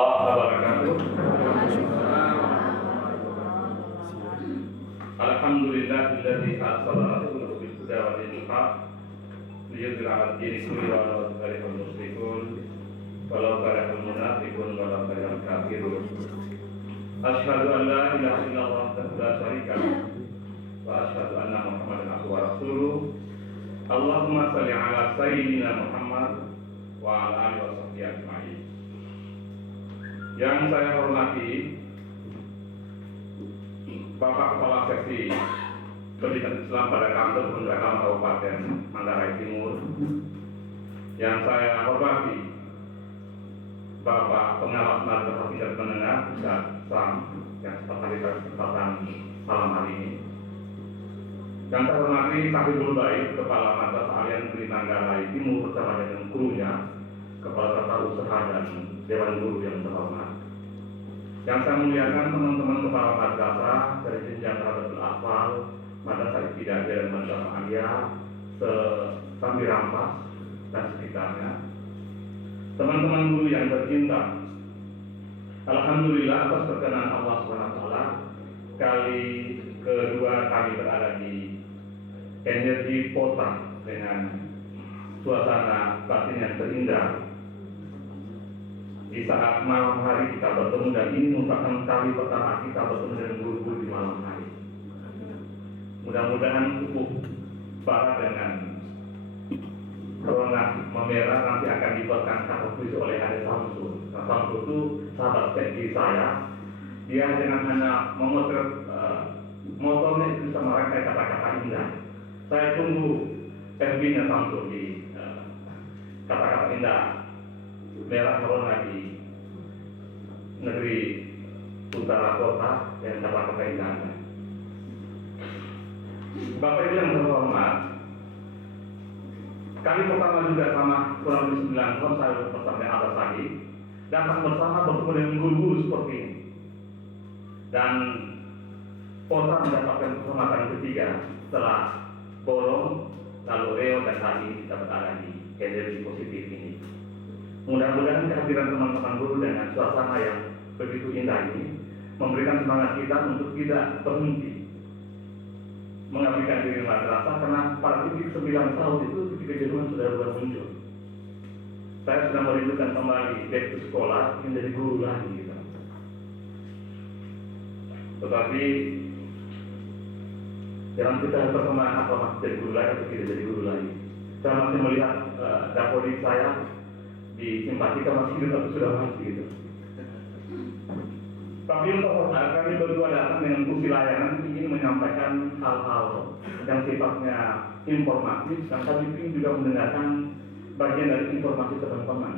wabarakatuh. Alhamdulillahilladzi arsala rasulahu bil huda wa dinil haq liyudhhirahu 'ala ad-dini kullihi wa law karihal musyrikun walau karihal munafiqun walau karihal kafirun. Asyhadu an la ilaha illallah wahdahu la syarika lah wa asyhadu anna Muhammadan abduhu wa rasuluh. Allahumma shalli 'ala sayyidina Muhammad wa 'ala alihi wa sahbihi ajma'in. Yang saya hormati Bapak Kepala Seksi Pendidikan Islam pada Kantor Pendidikan Kabupaten Manggarai Timur. Yang saya hormati Bapak Pengawas Madrasah Tingkat Menengah Ustaz Sam yang seperti kesempatan malam hari ini. Yang saya hormati Sahibul Baik Kepala Madrasah Alian Negeri Manggarai Timur bersama dengan gurunya, Kepala Tata Usaha dan Dewan Guru yang terhormat. Yang saya muliakan teman-teman kepala madrasah dari jenjang Rabatul Atfal, Madrasah Ibtidaiyah dan Madrasah Aliyah Sambil Rampas dan sekitarnya. Teman-teman guru yang tercinta, alhamdulillah atas perkenan Allah SWT, kali kedua kami berada di energi kota dengan suasana batin yang terindah. Di saat malam hari kita bertemu, dan ini merupakan kali pertama kita bertemu dengan guru-guru di malam hari. Mudah-mudahan tubuh para dengan corona memerah nanti akan diperkenalkan puisi oleh Ade Samsul. Nah, Samsul itu sahabat seperti saya. Dia dengan hanya memotret motornya itu bisa merangkai kata-kata indah. Saya tunggu FB-nya Samsul di kata-kata indah merah corona di negeri utara kota dan kata-kata indahnya. Bapak Ibu yang terhormat, kali pertama juga sama kurang lebih 9 tahun saya bersama dengan Abah Sadi datang bersama bertemu dengan guru-guru seperti ini, dan kota mendapatkan kehormatan ketiga setelah Borong, lalu Reo dan Hadi kita berada di energi positif ini. Mudah-mudahan kehadiran teman-teman guru dengan suasana yang begitu indah ini memberikan semangat kita untuk tidak berhenti mengabdikan diri madrasah, karena pada titik 9 tahun itu titik kejenuhan sudah mulai muncul. Saya sudah merindukan kembali back to sekolah, ingin jadi guru lagi gitu. Tetapi jangan kita perkembangan apa masih jadi guru lagi atau tidak jadi guru lagi. Saya masih melihat dapodik saya di simpatika masih hidup atau sudah mati gitu. Tapi untuk kami berdua datang dengan fungsi layanan ingin menyampaikan hal-hal yang sifatnya informatif, dan kami ingin juga mendengarkan bagian dari informasi teman-teman.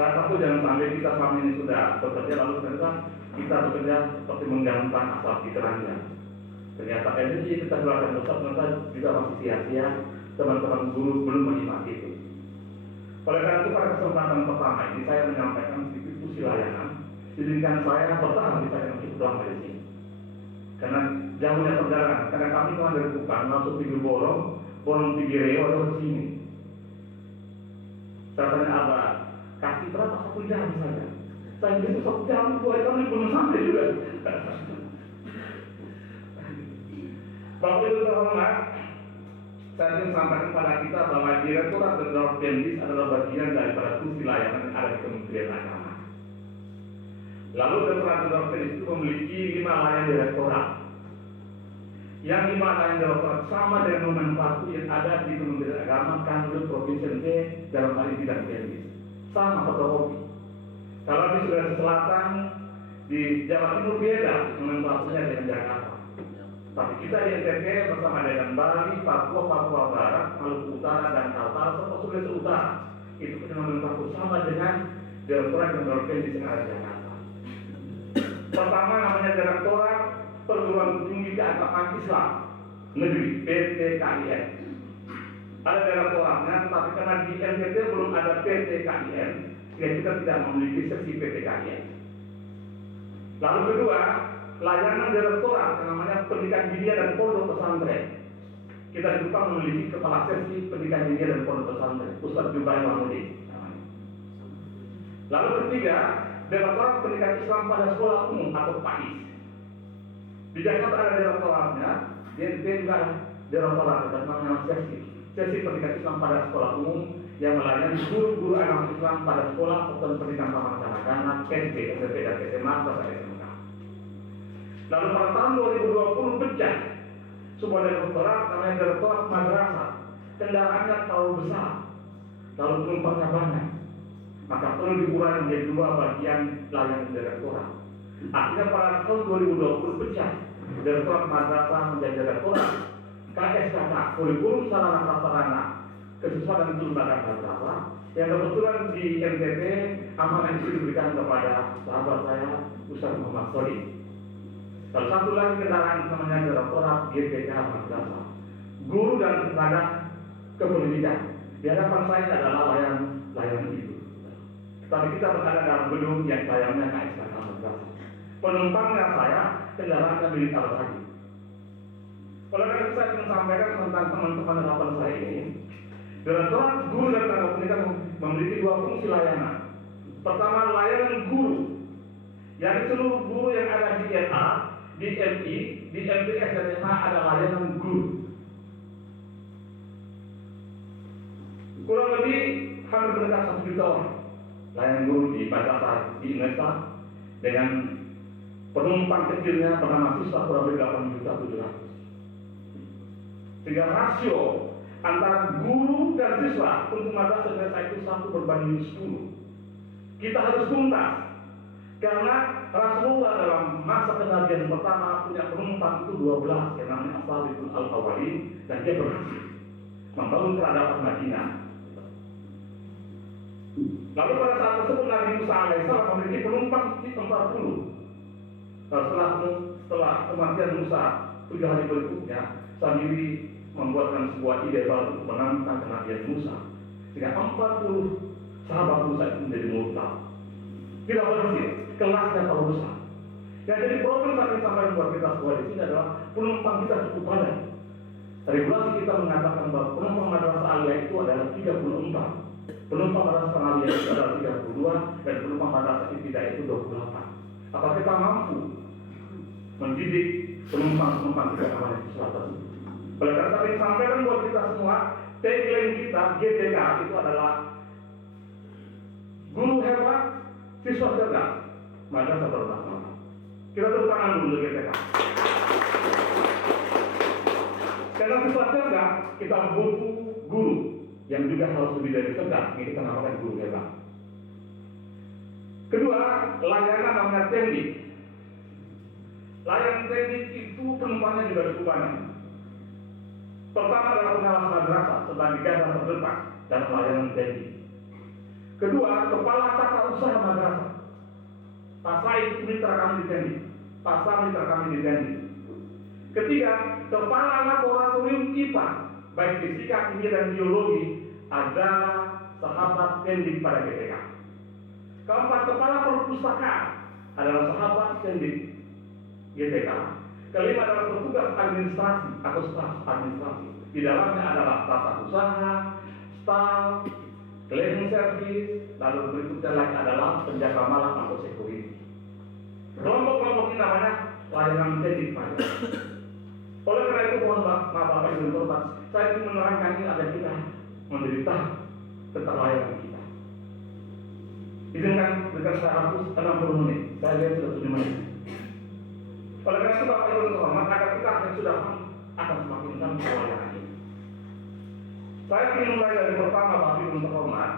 Salah satu jangan sampai kita selama ini sudah bekerja lalu ternyata kita bekerja seperti menggampang asal pikirannya. Ternyata energi kita keluarkan besar ternyata juga masih sia-sia, teman-teman guru belum menikmati itu. Oleh karena itu pada kesempatan pertama ini saya menyampaikan sedikit fungsi layanan. Izinkan saya bertahan di saya cukup lama di sini. Karena jauhnya perjalanan, karena kami telah dari Kupang masuk di Borong, Borong di Reo atau ke sini. Saya tanya Abah, kasih berapa 1 jam saja? Saya bilang 1 jam, 2 jam belum sampai juga. Bapak Ibu terhormat, saya ingin sampaikan kepada kita bahwa Direktorat Jenderal Pendidik adalah bagian daripada fungsi layanan yang ada di Kementerian Agama. Lalu Direktorat Jenderal Pendidik itu memiliki 5 layan direktorat. Yang 5 layan direktorat sama dengan nomenklatur yang ada di Kementerian Agama, Kanwil Provinsi NT dalam hal ini bidang pendidik. Sama fotokopi. Kalau di Sulawesi Selatan, di Jawa Timur beda nomenklaturnya dengan Jakarta. Tapi kita di NTT bersama dengan Bali, Papua, Papua Barat, Maluku Utara, dan Kaltara serta Sulawesi Utara itu punya nomenklatur sama dengan Direktorat Jenderal Pendidik yang ada di Jakarta. Pertama namanya Direktorat Perguruan Tinggi Keagamaan Islam Negeri PTKIN. Ada direktoratnya, tapi karena di NTT belum ada PTKIN, ya kita tidak memiliki seksi PTKIN. Lalu kedua, layanan direktorat yang namanya Pendidikan Dinia dan Pondok Pesantren. Kita di Kupang memiliki kepala seksi Pendidikan Dinia dan Pondok Pesantren, Ustaz Jubair Mahmudi. Lalu ketiga, Direktorat Pendidikan Islam pada Sekolah Umum atau PAIS. Di Jakarta ada direktoratnya, di NTT juga ada direktorat dan namanya sesi pendidikan Islam pada sekolah umum yang melayani guru-guru anak Islam pada sekolah atau pendidikan taman kanak-kanak, SD, SMP, dan SMA serta SMK. Lalu pada tahun 2020 pecah sebuah direktorat namanya Direktorat Madrasah. Kendaraannya terlalu besar, lalu penumpangnya banyak, maka perlu dikurangi menjadi dua bagian layanan direktorat. Akhirnya pada tahun 2020 pecah Direktorat Madrasah menjadi Direktorat KSKK, Kurikulum Sarana Prasarana Kesiswaan dan Kelembagaan Madrasah, yang kebetulan di NTT amanah itu diberikan kepada sahabat saya Ustaz Muhammad Soli. Lalu satu lagi kendaraan namanya Direktorat GPK Madrasah, Guru dan Tenaga Kependidikan. Di hadapan saya adalah layanan itu. Tapi kita berada dalam gedung yang layarnya KSKK Madrasah. Penumpangnya saya, kendaraannya milik Al-Sadi. Oleh karena itu saya ingin sampaikan tentang teman-teman harapan saya ini. Direktorat Guru dan Tenaga Pendidikan memiliki dua fungsi layanan. Pertama, layanan guru, yang seluruh guru yang ada di MA, di MI, di MTS dan SMA ada layanan guru. Kurang lebih hampir mendekat 1 juta orang layanan guru di madrasah di Indonesia, dengan penumpang kecilnya bernama siswa kurang lebih 8.700.000. Sehingga rasio antara guru dan siswa untuk madrasah Indonesia itu 1:10. Kita harus tuntas, karena Rasulullah dalam masa kenabian pertama punya penumpang itu 12 yang namanya As-Sabiqul Al-Awwalin, dan dia berhasil membangun peradaban Madinah. Lalu pada saat tersebut Nabi Musa alaihissalam memiliki penumpang 40. Setelah kematian Musa 3 hari berikutnya, Samiri membuatkan sebuah ide baru untuk menantang kenabian Musa, sehingga 40 sahabat Musa itu menjadi murtad. Tidak berhasil, kelasnya terlalu besar. Yang jadi problem saat ini sampai buat kita semua di sini adalah penumpang kita cukup padat. Regulasi kita mengatakan bahwa penumpang madrasah aliyah itu adalah 34. Penumpang madrasah aliyah itu adalah 32, dan penumpang madrasah ibtidaiyah itu 28. Apakah kita mampu mendidik penumpang-penumpang kita namanya siswa tersebut? Oleh karena saya ingin sampaikan buat kita semua, tagline kita GTK itu adalah guru hebat, siswa cerdas, madrasah bertakwa. Kita tepuk tangan dulu GTK. Karena siswa cerdas, kita butuh guru yang juga harus lebih dari cerdas. Ini kita namakan guru hebat. Kedua, layanan namanya teknik. Layanan teknik itu penumpangnya juga cukup banyak. Pertama adalah pengawas madrasah sebagai garda terdepan dalam layanan teknik. Kedua, kepala tata usaha madrasah. Pasal itu mitra kami di teknik. Pasal mitra kami di teknik. Ketiga, kepala laboratorium IPA, baik fisika, kimia, dan biologi adalah sahabat teknik pada GTK. Keempat, kepala perpustakaan adalah sahabat teknik GTK. Kelima adalah petugas administrasi atau staf administrasi. Di dalamnya adalah tata usaha, staf, cleaning service, lalu berikutnya lagi adalah penjaga malam atau security. Kelompok-kelompok ini namanya layanan teknik madrasah. Oleh karena itu mohon maaf Bapak Ibu Bapak, saya ingin menerangkan ini agar kita menderita tentang layanan kita. Izinkan berikan saya hapus 60 menit. Saya lihat sudah 7 menit. Oleh karena itu Bapak Ibu Bapak, agar kita yang sudah akan semakin dalam layanan ini. Saya ingin mulai dari pertama Bapak Ibu terhormat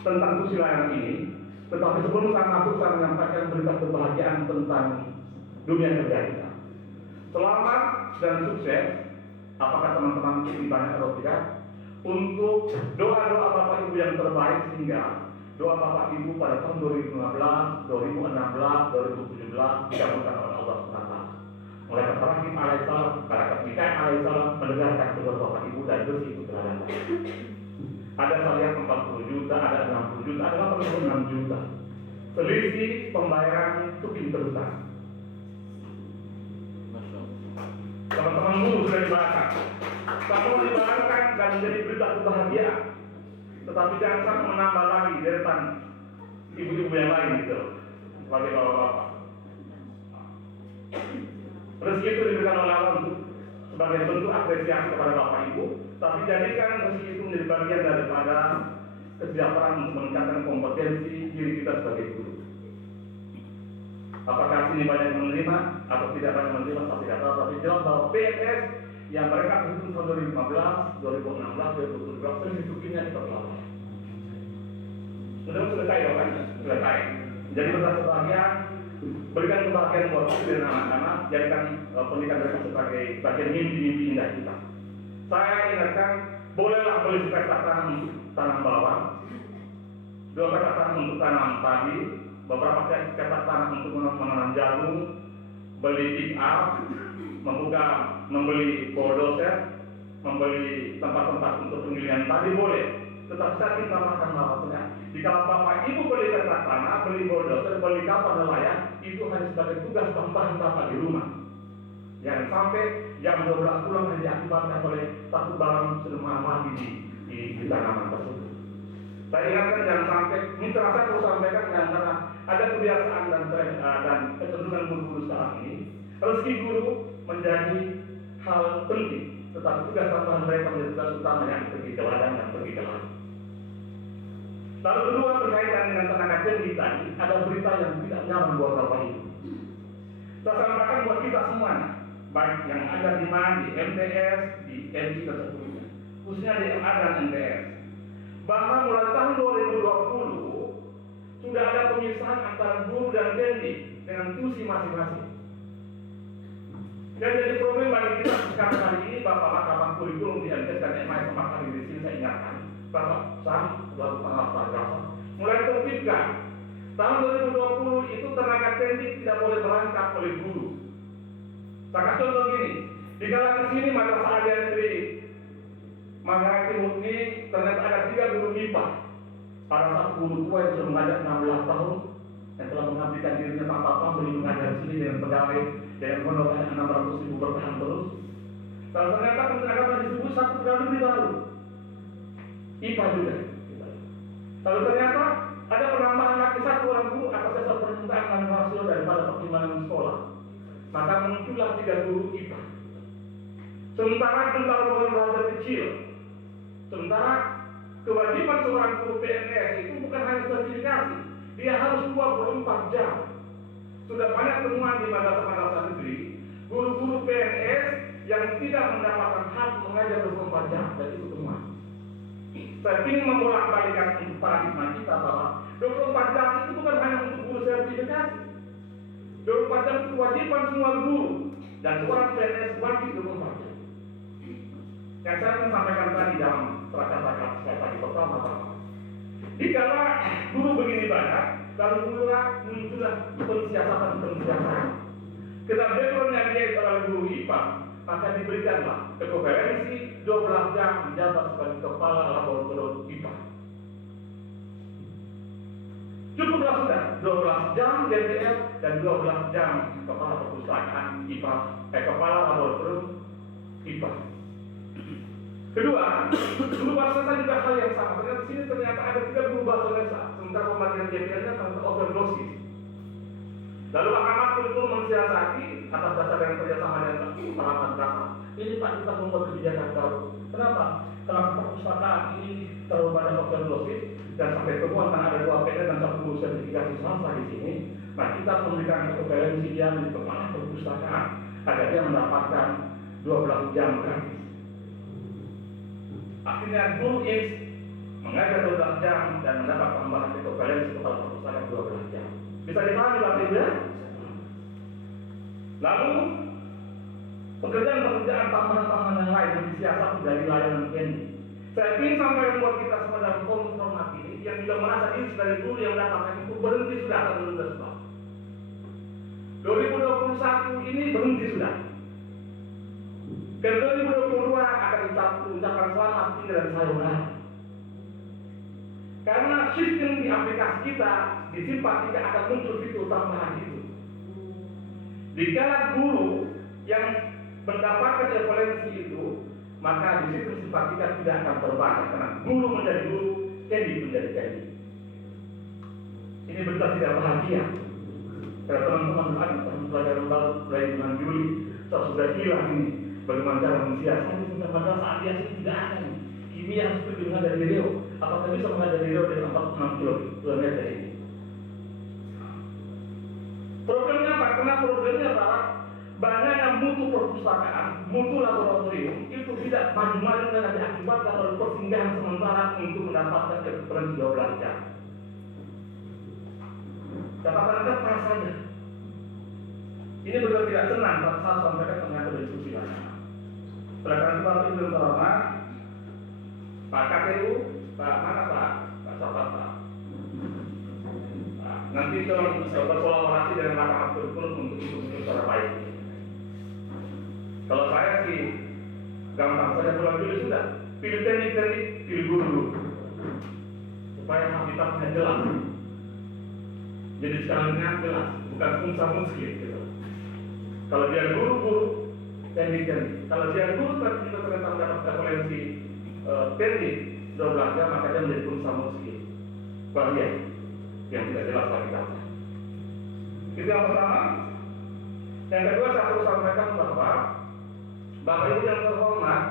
tentang fungsi layanan ini. Tetapi sebelum saya masuk, saya menyampaikan berita kebahagiaan tentang dunia kerja kita. Selamat dan sukses, apakah teman-teman ini banyak atau tidak, untuk doa-doa Bapak Ibu yang terbaik, sehingga doa Bapak Ibu pada tahun 2015, 2016, 2017 dikabulkan oleh Allah SWT. Malaikat Rahim alaihissalam, malaikat Mikail alaihissalam mendengarkan doa Bapak Ibu dan rezeki itu telah datang. Ada saya lihat 40 juta, ada 60 juta, ada 86 juta. Selisih pembayaran itu pintu besar. Teman-teman guru sudah dibahasakan. Semua dibahasakan dan menjadi berita kebahagiaan. Tetapi jangan sampai menambah lagi deretan ibu-ibu yang lain gitu, sebagai bapak-bapak. Rezeki itu diberikan oleh Allah untuk sebagai bentuk apresiasi kepada bapak ibu, tapi jadikan rezeki itu menjadi bagian daripada kesejahteraan untuk meningkatkan kompetensi diri kita sebagai guru. Apakah sini banyak menerima atau tidak banyak menerima, saya tidak tahu, tapi jelas bahwa PNS yang mereka hitung tahun 2015, 2016, 2017, rezeki kita berapa? Sudah selesai dong kan? Selesai. Jadi berkata kebahagiaan, berikan kebahagiaan buat kita dan anak-anak, jadikan pendidikan mereka sebagai bagian mimpi-mimpi indah kita. Saya ingatkan, bolehlah beli sepetak tanah untuk tanam bawang, 2 petak tanah untuk tanam padi, beberapa petak tanah untuk menanam jagung, beli pick up, membeli bulldozer, membeli tempat-tempat untuk penggilingan padi boleh. Tetapi saya ingin tambahkan bahwa jika bapak ibu beli petak tanah, beli bulldozer, beli kapal nelayan, itu hanya sebagai tugas tambahan bapak di rumah. Jangan sampai jam 12 pulang hanya diakibatkan oleh satu barang sedang mati di tanaman tersebut. Saya ingatkan jangan sampai, ini terasa perlu sampaikan karena ada kebiasaan dan kecenderungan guru-guru sekarang ini, rezeki guru menjadi hal penting, tetapi tugas tambahan mereka menjadi tugas utama yang pergi ke ladang dan pergi ke ladang. Lalu kedua berkaitan dengan tenaga kerja tadi, ada berita yang tidak nyaman buat bapak ibu. Saya sampaikan buat kita semuanya, baik yang ada di MAN, di MTS, di MI dan sebagainya, khususnya di MA dan MTS, bahwa mulai tahun 2020 sudah ada pemisahan antara guru dan TNI dengan tusi masing-masing. Dan jadi problem bagi kita sekarang hari ini, Bapak Mahkamah Kurikulum di MTS dan MI sama kali di sini saya ingatkan, Bapak Sam, Bapak Pengawas mulai tertibkan. Tahun 2020 itu tenaga teknik tidak boleh berangkat oleh guru. Saya kasih contoh gini, di kala di sini madrasah Alian di Manggarai Timur ini ternyata ada 3 guru MIPA. Ada satu guru tua yang sudah mengajar 16 tahun yang telah mengabdikan dirinya tanpa pamrih mengajar di sini dengan pegawai dengan honorar 600.000 bertahan terus. Lalu ternyata Kementerian Agama disebut satu pegawai lebih baru, IPA juga. Lalu ternyata ada penambahan lagi 1 orang guru atas dasar permintaan dan rasio daripada pertimbangan sekolah. Maka muncullah 3 guru IPA. Sementara jumlah rombongan belajar kecil. Sementara kewajiban seorang guru PNS itu bukan hanya sertifikasi, dia harus 24 jam. Sudah banyak temuan di madrasah-madrasah negeri, guru-guru PNS yang tidak mendapatkan hak mengajar 24 jam, dan itu temuan. Saya ingin membolak-balikan untuk paradigma kita bahwa 24 jam itu bukan hanya untuk guru sertifikasi. 24 jam itu kewajiban semua guru, dan seorang PNS wajib 24 jam. Yang saya ingin sampaikan tadi dalam terakat-terakat saya tadi pertama, dikala guru begini banyak, lalu muncullah pensiasatan. Karena backgroundnya dia adalah guru IPA, maka diberikanlah equivalensi 12 jam menjabat sebagai kepala laboratorium IPA. Cukuplah sudah 12 jam DPR dan 12 jam kepala perpustakaan IPA, kepala laboratorium IPA. Kedua, guru bahasa Indonesia juga hal yang sama. Ternyata di sini ternyata ada 3 guru bahasa Indonesia, sementara pembagian DPR-nya ternyata overdosis. Lalu Mahkamah Kurikulum mensiasati atas dasar yang kerjasama dengan para madrasah. Ini Pak, kita membuat kebijakan baru. Kenapa? Karena perpustakaan ini terlalu banyak overdosis dan sampai temuan kan ada 2 PN dan 1 guru sertifikasi swasta di sini. Nah, kita memberikan equivalensi dia di kepala perpustakaan agar dia mendapatkan 12 jam gratis. Akhirnya guru X mengajar 12 jam dan mendapat tambahan equivalensi kepala perpustakaan 12 jam. Bisa dipahami Bapak Ibu ya? Lalu pekerjaan-pekerjaan tambahan-tambahan yang lain yang disiasati dari layanan TNI. Saya ingin sampaikan buat kita semua dalam format ini yang juga merasa diri sebagai guru yang mendapatkan itu berhenti sudah atau menunda sudah. 2021 ini berhenti sudah. Ke 2022 akan ucapan selamat tinggal dan sayonara. Karena sistem di aplikasi kita disimpan tidak akan muncul fitur tambahan itu. Dikala guru yang mendapatkan evaluasi itu, maka di sistem simpatika tidak akan terbatas karena guru menjadi guru, jadi menjadi jadi. Ini berita tidak bahagia. Karena teman-teman pelajaran baru mulai bulan Juli sudah hilang ini. Bagaimana cara mensiasati tentang madrasah aviasi tidak ada nih. Kimia harus pergi mengajar di Riau. Apakah bisa mengajar di Riau dari 46 km ini? Problemnya apa? Karena problemnya adalah banyaknya mutu perpustakaan, mutu laboratorium itu tidak maju-maju dan diakibatkan oleh persinggahan sementara untuk mendapatkan referensi 12 jam. Catatan kertas saja. Ini benar tidak senang tapi saya sampaikan mengenai diskusi banyak. Oleh karena itu Bapak Ibu yang terhormat, Pak KPU, Pak mana Pak Sapat Pak. Nanti tolong berkolaborasi dengan Mahkamah Kurikulum untuk itu secara baik. Kalau saya sih gampang saja bulan Juli sudah pilih teknik-teknik, pilih guru dulu supaya habitatnya jelas. Jadi sekarang jelas, bukan fungsi muskil gitu. Kalau dia guru teknik-teknik. Kalau dia guru berarti kita ternyata mendapat referensi teknik 12 jam, maka dia menjadi fungsi muskil. Bagian yang tidak jelas habitatnya. Itu yang pertama. Yang kedua saya perlu sampaikan bahwa Bapak Ibu yang terhormat,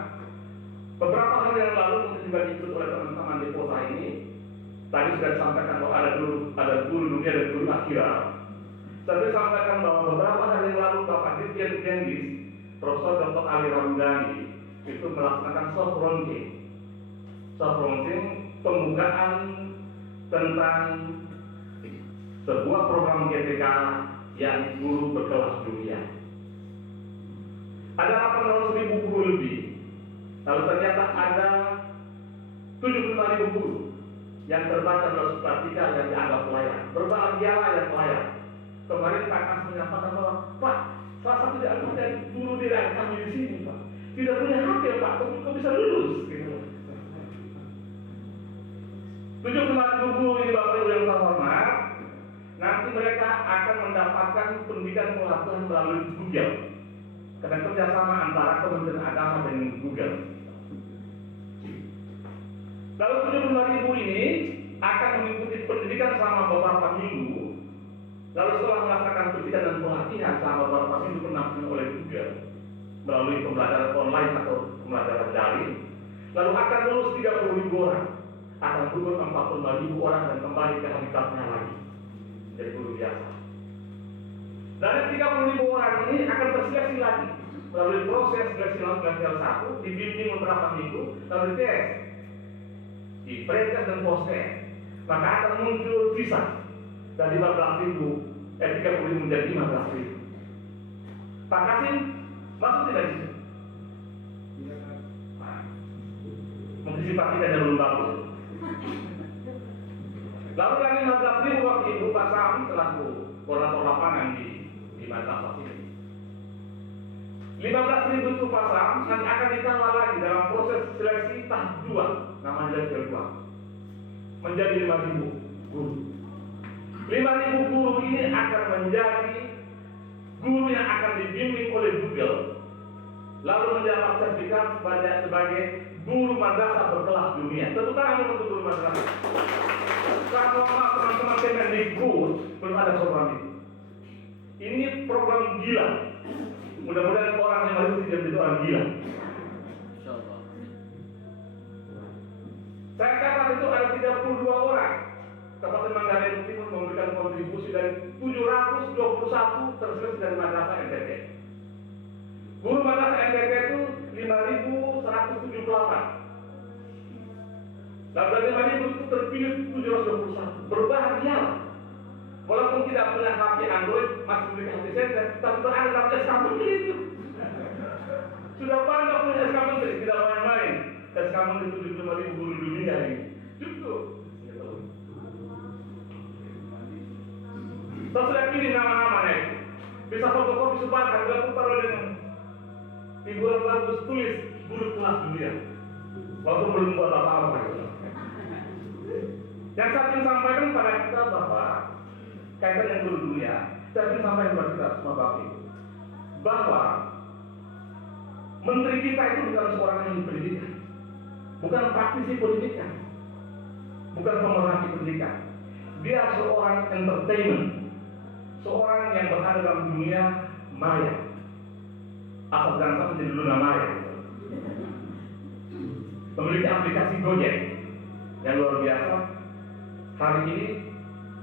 beberapa hari yang lalu mungkin juga diikut oleh teman-teman di kota ini. Tadi sudah disampaikan bahwa ada guru dunia dan guru akhirat. Saya sampaikan bahwa beberapa hari yang lalu Bapak Dirjen Dendis, Profesor Dr. Ali Ramdhani itu melaksanakan soft launching pembukaan tentang sebuah program GTK yang guru berkelas dunia. Ada 800.000 guru lebih. Lalu ternyata ada 75.000 guru yang terbaca dalam sepertiga yang dianggap layak. Berbahagialah yang layak. Kemarin Pak Kas menyampaikan bahwa Pak, salah satu di antara guru di daerah kami di sini Pak tidak punya hak ya Pak, kok bisa lulus gitu. 75.000 guru ini Bapak Ibu yang terhormat, nanti mereka akan mendapatkan pendidikan pelatihan melalui Google. Karena kerjasama antara Kementerian Agama dengan Google. Lalu 75.000 ini akan mengikuti pendidikan selama beberapa minggu. Lalu setelah melaksanakan pendidikan dan pelatihan selama beberapa minggu penampilan oleh Google melalui pembelajaran online atau pembelajaran daring, lalu akan lulus 30.000 orang, akan gugur 45.000 orang dan kembali ke habitatnya lagi jadi guru biasa. Dari 30.000 orang ini akan terseleksi lagi melalui proses seleksi level 1, dibimbing beberapa minggu, lalu tes di pre-tes dan post-tes, maka akan muncul sisa dari 30.000 menjadi 15.000. Pak Kasim masuk tidak di situ? Mungkin sifat kita belum bagus. Lalu yang 15.000 waktu Ibu Pak Sam selaku koordinator lapangan di madrasah ini. 15.000 itu Pak Sam nanti akan ditambah lagi dalam proses seleksi tahap 2, namanya level 2, menjadi 5.000 guru. 5.000 guru ini akan menjadi guru yang akan dibimbing oleh Google, lalu mendapat sertifikat sebagai guru madrasah berkelas dunia. Tepuk tangan untuk guru madrasah. Kalau teman-teman Kemendikbud belum ada program itu. Ini program gila. Mudah-mudahan orang yang baru tidak menjadi orang gila. Saya katakan itu ada 32 orang. Kabupaten Manggarai Timur memberikan kontribusi dari 721 terseleksi dari madrasah NTT. Guru madrasah NTT itu 5.178. Dan dari 5.000 itu terpilih 721. Berbahagia. Walaupun tidak punya HP Android, masih memiliki HP Sender, tapi berada dalam SK Menteri itu. Sudah bangga punya SK Menteri, tidak main-main. SK Menteri 75.000 guru dunia ini. Cukup. Saya sudah pilih nama-namanya itu. Bisa fotokopi sebarkan, sudah putar dengan figuran bagus, tulis guru kelas dunia. Walaupun belum buat apa-apa. Yang saya ingin sampaikan pada kita bahwa kaitan yang guru dunia, saya ingin sampaikan kepada kita semua Bapak Ibu, bahwa menteri kita itu bukan seorang yang pendidikan, bukan praktisi pendidikan, bukan pemerhati pendidikan. dia seorang entertainment, seorang yang berada dalam dunia maya. Asal jangan sampai menjadi Luna Maya. Memiliki aplikasi Gojek yang luar biasa. Hari ini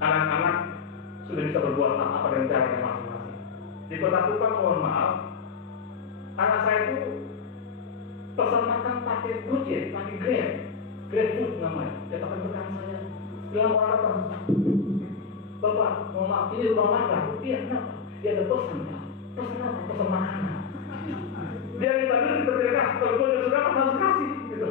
anak-anak sudah bisa berbuat apa dengan caranya masing-masing. Di Kota Kupang, mohon maaf, anak saya itu pesan makan pakai Gojek, pakai GrabFood namanya. Dia pakai rekan saya. Bilang orang datang, Bapak, mohon maaf, ini rumah makan. Iya, kenapa? Dia ada pesan, Pak. Pesan apa? Pesan makanan. Dia minta duit, kita tidak kasih. Kalau Gojek sudah harus kasih. Gitu.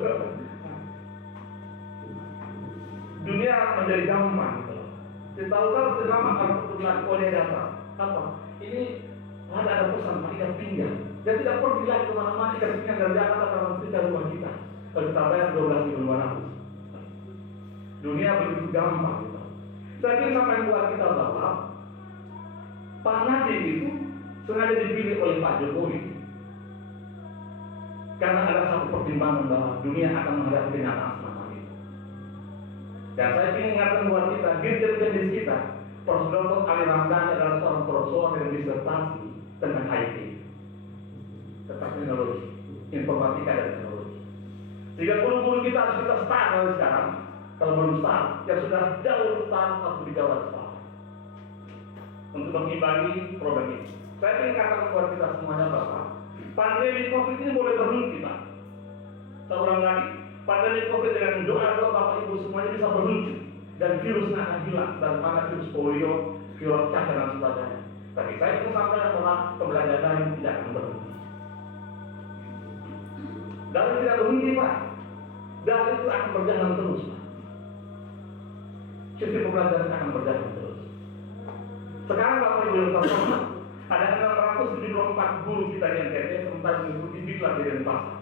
Dunia menjadi gampang. Gitu. Tahu-tahu selama kalau dia datang, apa? Ini ada pesan, Pak, ikan pinggang. Dan tidak perlu dilihat kemana-mana, ikan pinggang dari Jakarta atau dari rumah kita. Kalau kita bayar 12.500. Dunia begitu gampang. Gitu. Saya ingin sampai buat kita bahwa Pak Nadiem itu sengaja dipilih oleh Pak Jokowi karena ada satu pertimbangan bahwa dunia akan menghadapi kenyataan semacam itu. Dan saya ingin ingatkan buat kita, dirjen kita, Prof. Dr. Ali Ramdhani adalah seorang profesor yang disertasi tentang IT, tentang teknologi, informatika dan teknologi. Sehingga guru-guru kita harus kita start dari sekarang. Kalau belum start, yang sudah jauh start harus dijawab start untuk mengimbangi program ini. Saya ingin katakan buat kita semuanya bahwa pandemi COVID ini boleh berhenti, Pak. Saya ulang lagi, pandemi COVID dengan doa Bapak Ibu semuanya bisa berhenti dan virusnya akan hilang, dan mana virus polio, virus cacar dan sebagainya. Tapi saya ingin sampaikan bahwa pembelajaran daring tidak akan berhenti. Daring tidak berhenti, Pak. Daring itu akan berjalan terus, Pak. Sistem pembelajaran akan berjalan terus. Sekarang Bapak Ibu yang terhormat, ada 674 guru kita di NTT sementara mengikuti diklat di Denpasar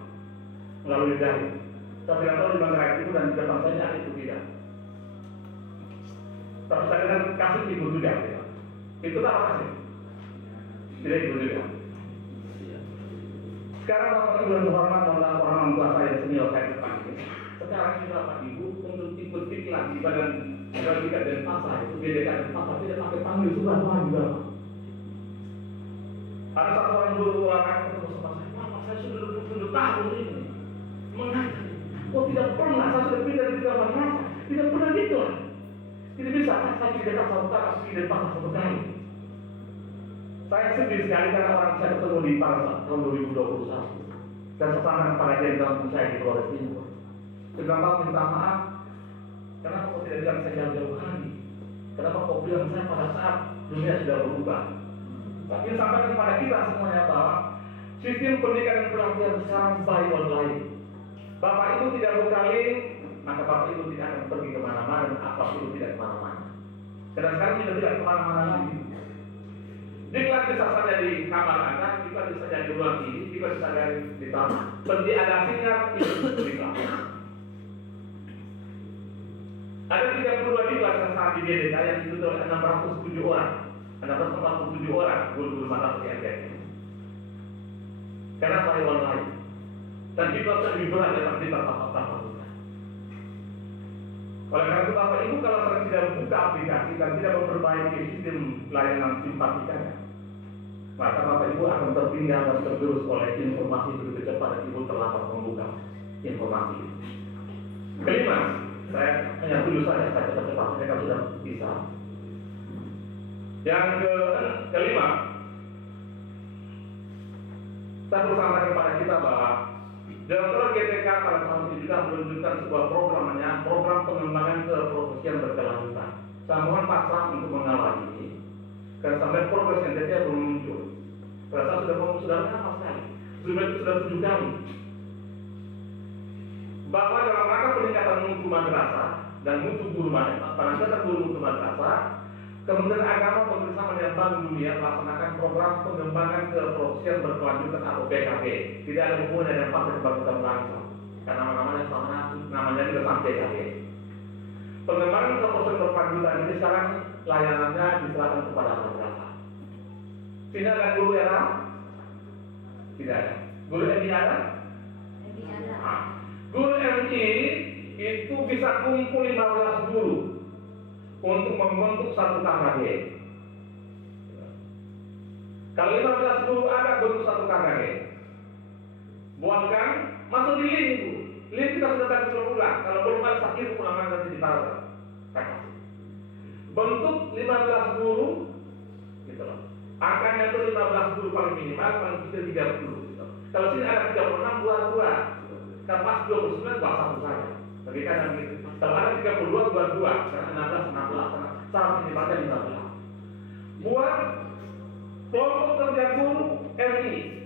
melalui daring. Saya tidak tahu di Manggarai itu dan di depan saya ada itu tidak. Tapi saya kan kasih ibu juga. Itu tak kasih. Tidak ibu juga. Sekarang Bapak Ibu yang terhormat adalah orang tua saya senior saya di depan ini. Sekarang ini Bapak Ibu untuk ikut diklat di badan Dekat Denpasar itu dia dekat Denpasar tidak pakai panggil surat lagi, Bapak. Ada satu orang guru ulama ketemu sama saya, Bapak, saya sudah 20 tahun ini mengajar. Oh tidak pernah, saya sudah pindah di tiga madrasah, tidak pernah gitu. Tidak bisa, saya di dekat satu kali, di Denpasar satu kali. Saya sedih sekali karena orang saya ketemu di Parasat tahun 2021 dan sesama kepada dia di kampung saya di Flores Timur. Saya minta maaf. Kenapa kau tidak bilang saya jauh-jauh hari? Kenapa kau bilang saya pada saat dunia sudah berubah? Tapi sampaikan kepada kita semuanya bahwa sistem pendidikan dan pelatihan sekarang by online. Bapak Ibu tidak berkali, maka Bapak Ibu tidak akan pergi kemana-mana dan Bapak Ibu tidak kemana-mana. Karena sekarang kita tidak kemana-mana lagi. Diklat bisa saja di kamar Anda, kita bisa saja di ruang ini, kita bisa saja di taman. Seperti ada sinyal itu diklat. Ada 32 diklat yang saat di BDK yang diikuti oleh 607 orang. 647 orang guru-guru mata PNKT. Karena saya online. Dan diklat lebih berat daripada diklat apa-apa. Oleh karena itu Bapak Ibu kalau saya tidak buka aplikasi dan tidak memperbaiki sistem layanan simpatikanya, maka Bapak Ibu akan tertinggal dan tergerus oleh informasi begitu cepat dan Ibu terlambat membuka informasi. Kelima, saya hanya tulis saja, saya cepat-cepat, saya kan sudah bisa. Yang kelima, saya perlu sampaikan kepada kita bahwa Direktur GTK pada tahun ini juga menunjukkan sebuah program namanya Program Pengembangan Keprofesian Berkelanjutan. Saya mohon Pak Sam untuk mengawal ini, karena sampai progres NTT belum muncul. Saya sudah lama sekali, sudah 7 kali. Bahwa dalam rangka peningkatan mutu madrasah dan mutu guru peningkatan guru mutu madrasah, Kementerian Agama bersama dengan Bank Dunia melaksanakan program pengembangan keprofesian berkelanjutan atau PKB. Tidak ada hubungan dengan Partai Kebangkitan Bangsa, karena namanya juga sama PKB. Pengembangan keprofesian berkelanjutan ini sekarang layanannya diserahkan kepada madrasah. Tidak ada guru era? Tidak ada. Guru MI ada? MI ada. Guru MI itu bisa kumpul 15 guru untuk membentuk satu KKG. Kalau 15 guru ada bentuk satu KKG, buatkan, masuk di link itu. Link kita sudah tadi ulang. Kalau belum ada sakit ulangan nanti di parasat. Bentuk 15 guru, gitu loh. Angkanya itu 15 guru paling minimal, paling tidak 30. Gitu. Kalau sini ada 36, buat 2. Kalau pas 29, buat 1 saja. Bagi kanan gitu. Kalau ada 32, buat 2. Karena 16, 16. Saat minimalnya 15. Buat kelompok kerja guru MI.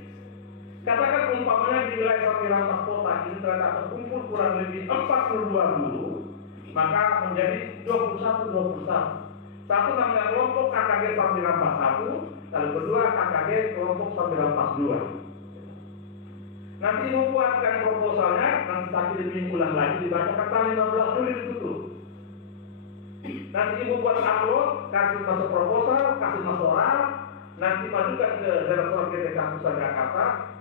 Katakan umpamanya di wilayah Samirampas kota ini terdapat terkumpul kurang lebih 42 guru, maka menjadi 21. Satu namanya kelompok KKG Samirampas 1, lalu kedua KKG kelompok Samirampas 2. Nanti membuatkan proposalnya, nanti tadi lebih ulang lagi dibaca kata 15 dulu ditutup. Nanti ibu buat upload, kasih masuk proposal, kasih masuk oral, nanti majukan ke Direktorat GTK Pusat Jakarta.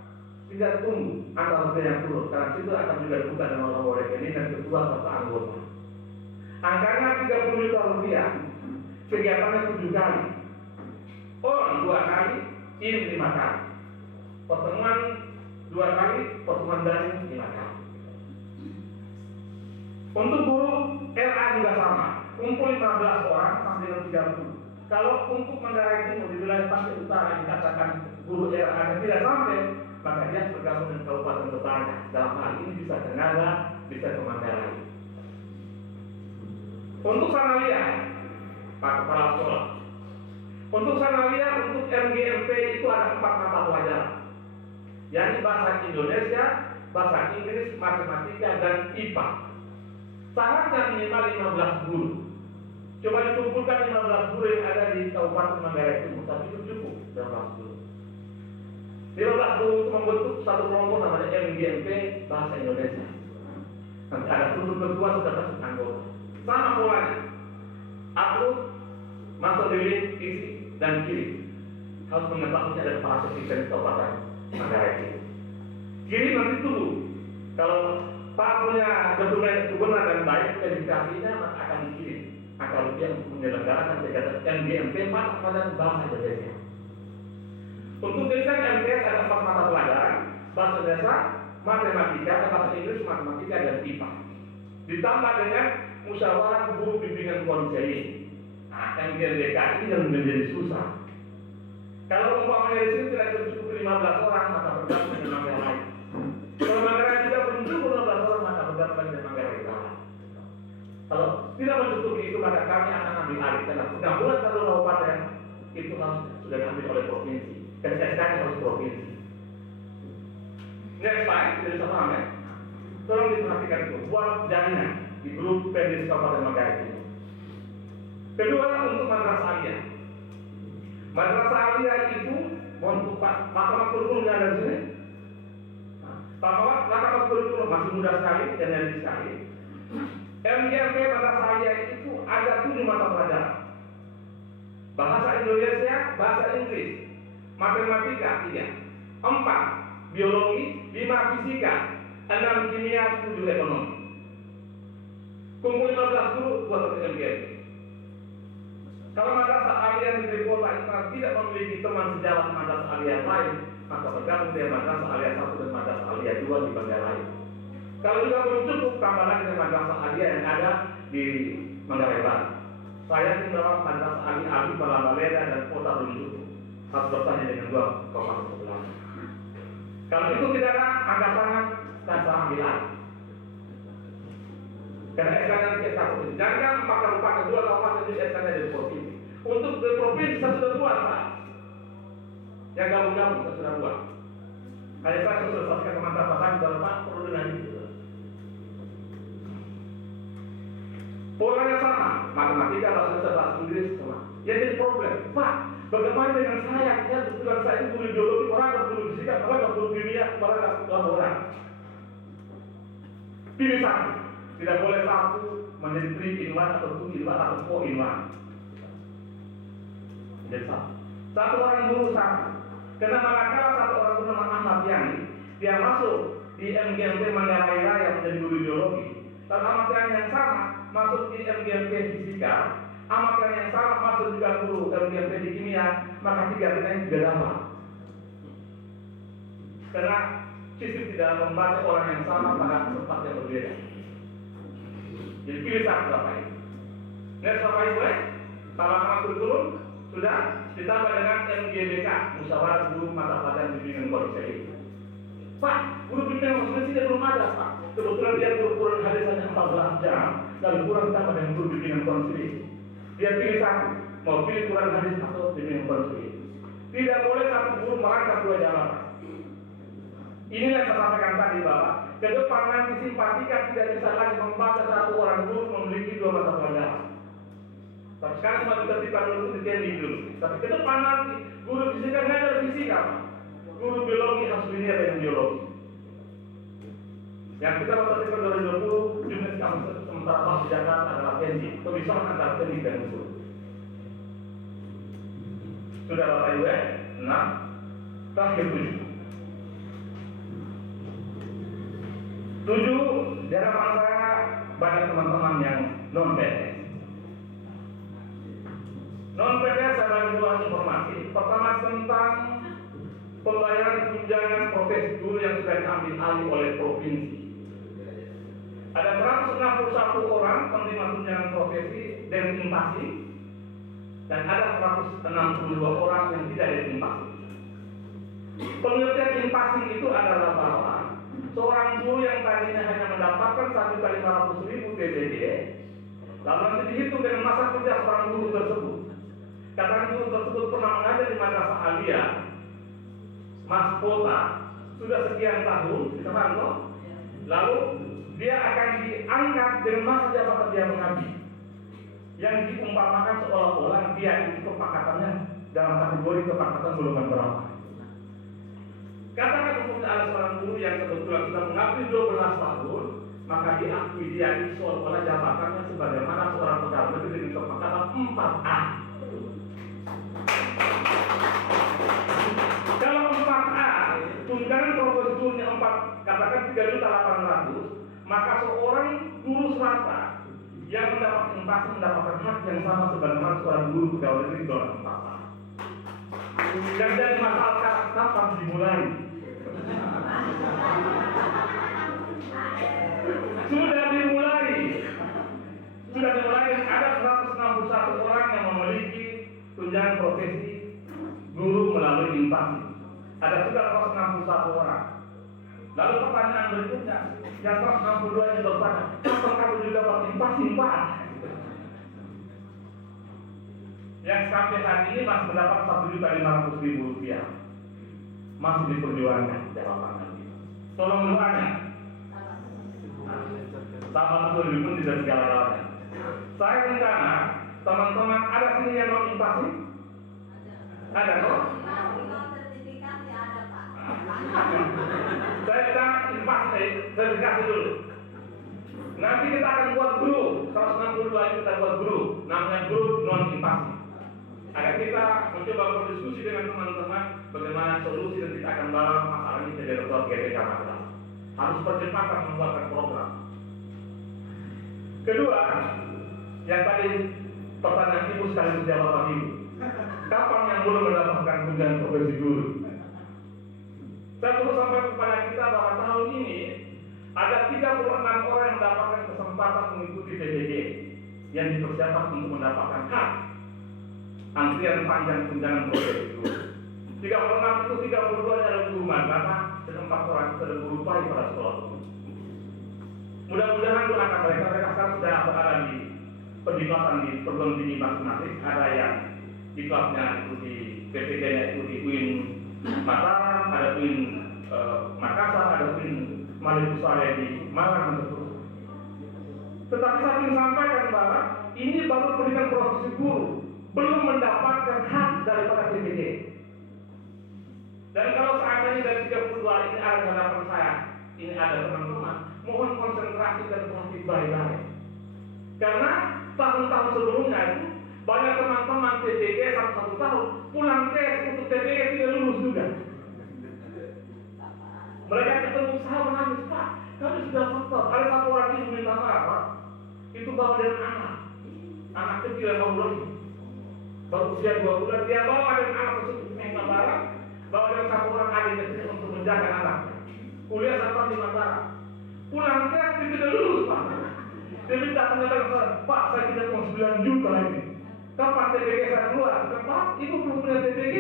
Tidak tunggu angka yang turun, karena situ akan juga dibuka dengan orang ini dan ketua serta anggota. Angkanya 30 juta rupiah, kegiatannya 7 kali, on 2 kali, in 5 kali, pertemuan 2 kali, pertemuan daring 5 kali. Untuk guru RA juga sama, kumpul 15 orang sampai dengan 30. Kalau untuk Manggarai Timur di wilayah Pasir Utara dikatakan guru RA tidak sampai, maka dia bergabung dengan kabupaten tetangga. Dalam hal ini bisa ke Ngada, bisa ke Manggarai. Untuk Sanalia, Pak Kepala Sekolah. Untuk Sanalia, untuk MGMP itu ada 4 mata pelajaran, yakni bahasa Indonesia, bahasa Inggris, matematika, dan IPA. Syaratnya minimal 15 guru. Coba dikumpulkan 15 guru yang ada di Kabupaten Manggarai Timur, tapi itu cukup 15 guru. 15 guru itu membentuk satu kelompok namanya MGMP Bahasa Indonesia. Nanti ada struktur ketua sudah masuk anggota. Sama polanya. Upload, masuk di link, isi, dan kirim. Harus mengetahuinya dari para asisten Kabupaten Manggarai Timur. Kirim nanti tunggu. Kalau Pak punya dokumen benar dan baik, verifikasinya maka akan dikirim. Akan dia untuk menyelenggarakan kegiatan MGMP mata pelajaran Bahasa Indonesia. Untuk desain MTS ada 4 mata pelajaran, bahasa Indonesia, matematika, bahasa Inggris, matematika, dan IPA. Ditambah dengan musyawarah guru bimbingan konseling. Nah, MGMDK ini yang menjadi susah. Kalau umpamanya di sini tidak cukup 15 orang, maka bergabung dengan Manggarai lain. Kalau Manggarai juga belum cukup 15 orang, maka bergabung dengan Manggarai lain. Kalau tidak mencukupi itu, maka kami akan ambil alih karena penggabungan satu kabupaten itu harus sudah diambil oleh provinsi. Dan SK harus provinsi. Next slide, tidak bisa paham ya? Tolong diperhatikan itu, buat jaminan di grup Pendis Kabupaten Manggarai ini. Kedua, untuk madrasah aliyah. Madrasah aliyah itu, untuk mahkamah kurikulum yang ada di sini. Mahkamah kurikulum masih muda sekali, energi sekali. MGMP madrasah aliyah itu ada 7 mata pelajaran. Bahasa Indonesia, bahasa Inggris, matematika 3, 4 biologi, 5 fisika, 6 kimia, 7 ekonomi. Kumpul 15 guru buat MGMP. Kalau madrasah aliyah negeri kota itu tidak memiliki teman sejawat madrasah aliyah lain, maka bergabung dengan madrasah aliyah 1 dan madrasah aliyah 2 di Manggarai. Kalau juga belum cukup, tambah lagi dengan madrasah aliyah yang ada di Manggarai Barat. Saya tinggal madrasah aliyah Parabaleda dan kota belum cukup. Harus bertanya dengan 2 kabupaten sebelah. Kalau itu tidak ada, angka sangat dan saya ambil alih. Karena SK-nya nanti SK provinsi. Jangan 4 kabupaten, 2 kabupaten itu SK-nya dari provinsi. Untuk di provinsi saya sudah buat, Pak. Yang gabung-gabung saya sudah buat. Hanya saya selesaikan kemantapan kalau Pak perlu dengan itu. Polanya sama, matematika, bahasa Inggris sama. Yang jadi problem, Pak, bagaimana dengan saya? Ya, kebetulan saya itu guru biologi, orang nggak guru fisika, orang nggak guru kimia, orang nggak laboran. Pilih satu, tidak boleh satu menjadi 3 in 1 atau 2 in 1 atau 4 in 1. Jadi satu orang guru satu. Karena manakala satu orang guru nama Ahmad Yani, dia masuk di MGMP Manggarai Raya menjadi guru biologi. Dan Ahmad Yani yang sama masuk di MGMP fisika, amatan yang sama masuk juga guru LGMP di kimia, maka 3 nilai juga dapat. Karena sistem tidak membaca orang yang sama pada tempat yang berbeda. Jadi pilih satu Bapak Ibu. Next Bapak Ibu, sama-sama kurikulum sudah ditambah dengan MGBK, musyawarah guru mata pelajaran bimbingan kondisi. Pak, guru bimbingan kondisi belum ada Pak. Kebetulan dia guru kurang hadis hanya 14 jam, lalu kurang tambah dengan guru bimbingan kondisi. Dia pilih satu, mau pilih kurang hadis atau bimbingan kondisi. Tidak boleh satu guru merangkap 2 jalan. Inilah yang saya sampaikan tadi Bapak. Ke depan nanti simpatika tidak bisa lagi membaca satu orang guru memiliki 2 mata pelajaran. Tapi sekarang cuma ditertibkan dulu ditendi dulu. Tapi ke depan nanti guru fisika nggak ada fisika Pak. Guru biologi harus linear dengan biologi. Yang kita mau tertibkan 2020 unit kampus sementara pas di Jakarta adalah tendi. Pemisahan antara tendi dan guru. Sudah Bapak Ibu ya? Nah, terakhir 7 di hadapan saya banyak teman-teman yang non-PNS. Non-PNS saya bagi 2 informasi. Pertama tentang pembayaran tunjangan profesi guru yang sudah diambil alih oleh provinsi. Ada 161 orang penerima tunjangan profesi dengan infasi dan ada 162 orang yang tidak diinfasi. Pengertian infasi itu adalah bahwa seorang guru yang tadinya hanya mendapatkan 1.500.000 TDD, lalu nanti dihitung dengan masa kerja seorang guru tersebut. Katakan guru tersebut pernah mengajar di madrasah aliyah, Mas Kota, sudah sekian tahun, lalu dia akan diangkat dengan masa jabatan dia mengabdi, yang diumpamakan seolah-olah dia itu kepakatannya dalam kategori kepakatan golongan berapa. Katakan hukumnya ada seorang guru yang kebetulan sudah mengabdi 12 tahun, maka diakui dia itu seolah-olah jabatannya sebagaimana seorang pegawai negeri dengan kepakatan 4A. Kalau 4A, tunjangan profesi gurunya 4, katakan 3.800.000, maka seorang guru swasta yang mendapat infasi mendapatkan hak yang sama sebagaimana seorang guru pegawai negeri dengan 4A. Dan jadi masalah kapan dimulai? Sudah dimulai ada 161 orang yang memiliki tunjangan profesi guru melalui infasi. Ada juga 161 orang. Lalu pertanyaan berikutnya, yang 162 yang bertanya, apakah kamu juga dapat infasi Pak? Yang sampai saat ini masih mendapat 1.500.000 rupiah, masih diperjuangkan jawabannya. Tolong doanya. Sama betul pun tidak segala-galanya. Saya rencana teman-teman ada sini yang non infasi? Ada kok? Sertifikasi ada Pak. Saya infasi, sertifikasi dulu. Nanti kita akan buat grup 162 itu kita buat grup, namanya grup non infasi. Agar kita mencoba berdiskusi dengan teman-teman bagaimana solusi dan kita akan bawa masalah ini ke Direktur GPK Magelang. Harus percepatan membuatkan program. Kedua, yang tadi pertanyaan ibu sekaligus jawaban ibu. Kapan yang belum mendapatkan tunjangan profesi guru? Saya perlu sampaikan kepada kita bahwa tahun ini ada 36 orang yang mendapatkan kesempatan mengikuti PJJ yang dipersiapkan untuk mendapatkan hak antrian panjang tunjangan profesi guru. 36 itu 32 adalah guru madrasah dan 4 orang itu adalah guru pagi pada sekolah. Mudah-mudahan doakan mereka sekarang sudah berada di pendikatan di perguruan tinggi masing-masing. Ada yang diklatnya itu di PPD-nya itu di UIN Mataram, ada UIN Makassar, ada UIN Malikusare di Malang dan seterusnya. Tetapi saya ingin sampaikan bahwa ini baru pendidikan profesi guru, belum mendapatkan hak daripada PPD. Dan kalau seandainya dari 32 ini ada di hadapan saya, ini ada teman-teman, mohon konsentrasi dan perhati baik-baik. Karena tahun-tahun sebelumnya itu banyak teman-teman PPG 1 tahun pulang tes untuk PPG tidak lulus juga. Mereka ketemu saya menangis, Pak, kami sudah faktor. Ada 1 orang itu minta maaf, Pak. Itu bawa dan anak. anak kecil yang baru usia 2 bulan, dia bawa dengan anak tersebut ke Barat, bawa dengan 1 orang adik kecil untuk menjaga anaknya. Kuliah sampai di Barat, pulang dia tidak lulus Pak. Dia minta penjelasan, Pak saya tidak uang 9 juta ini. Kapan TPG saya keluar? Pak, ibu belum punya TPG.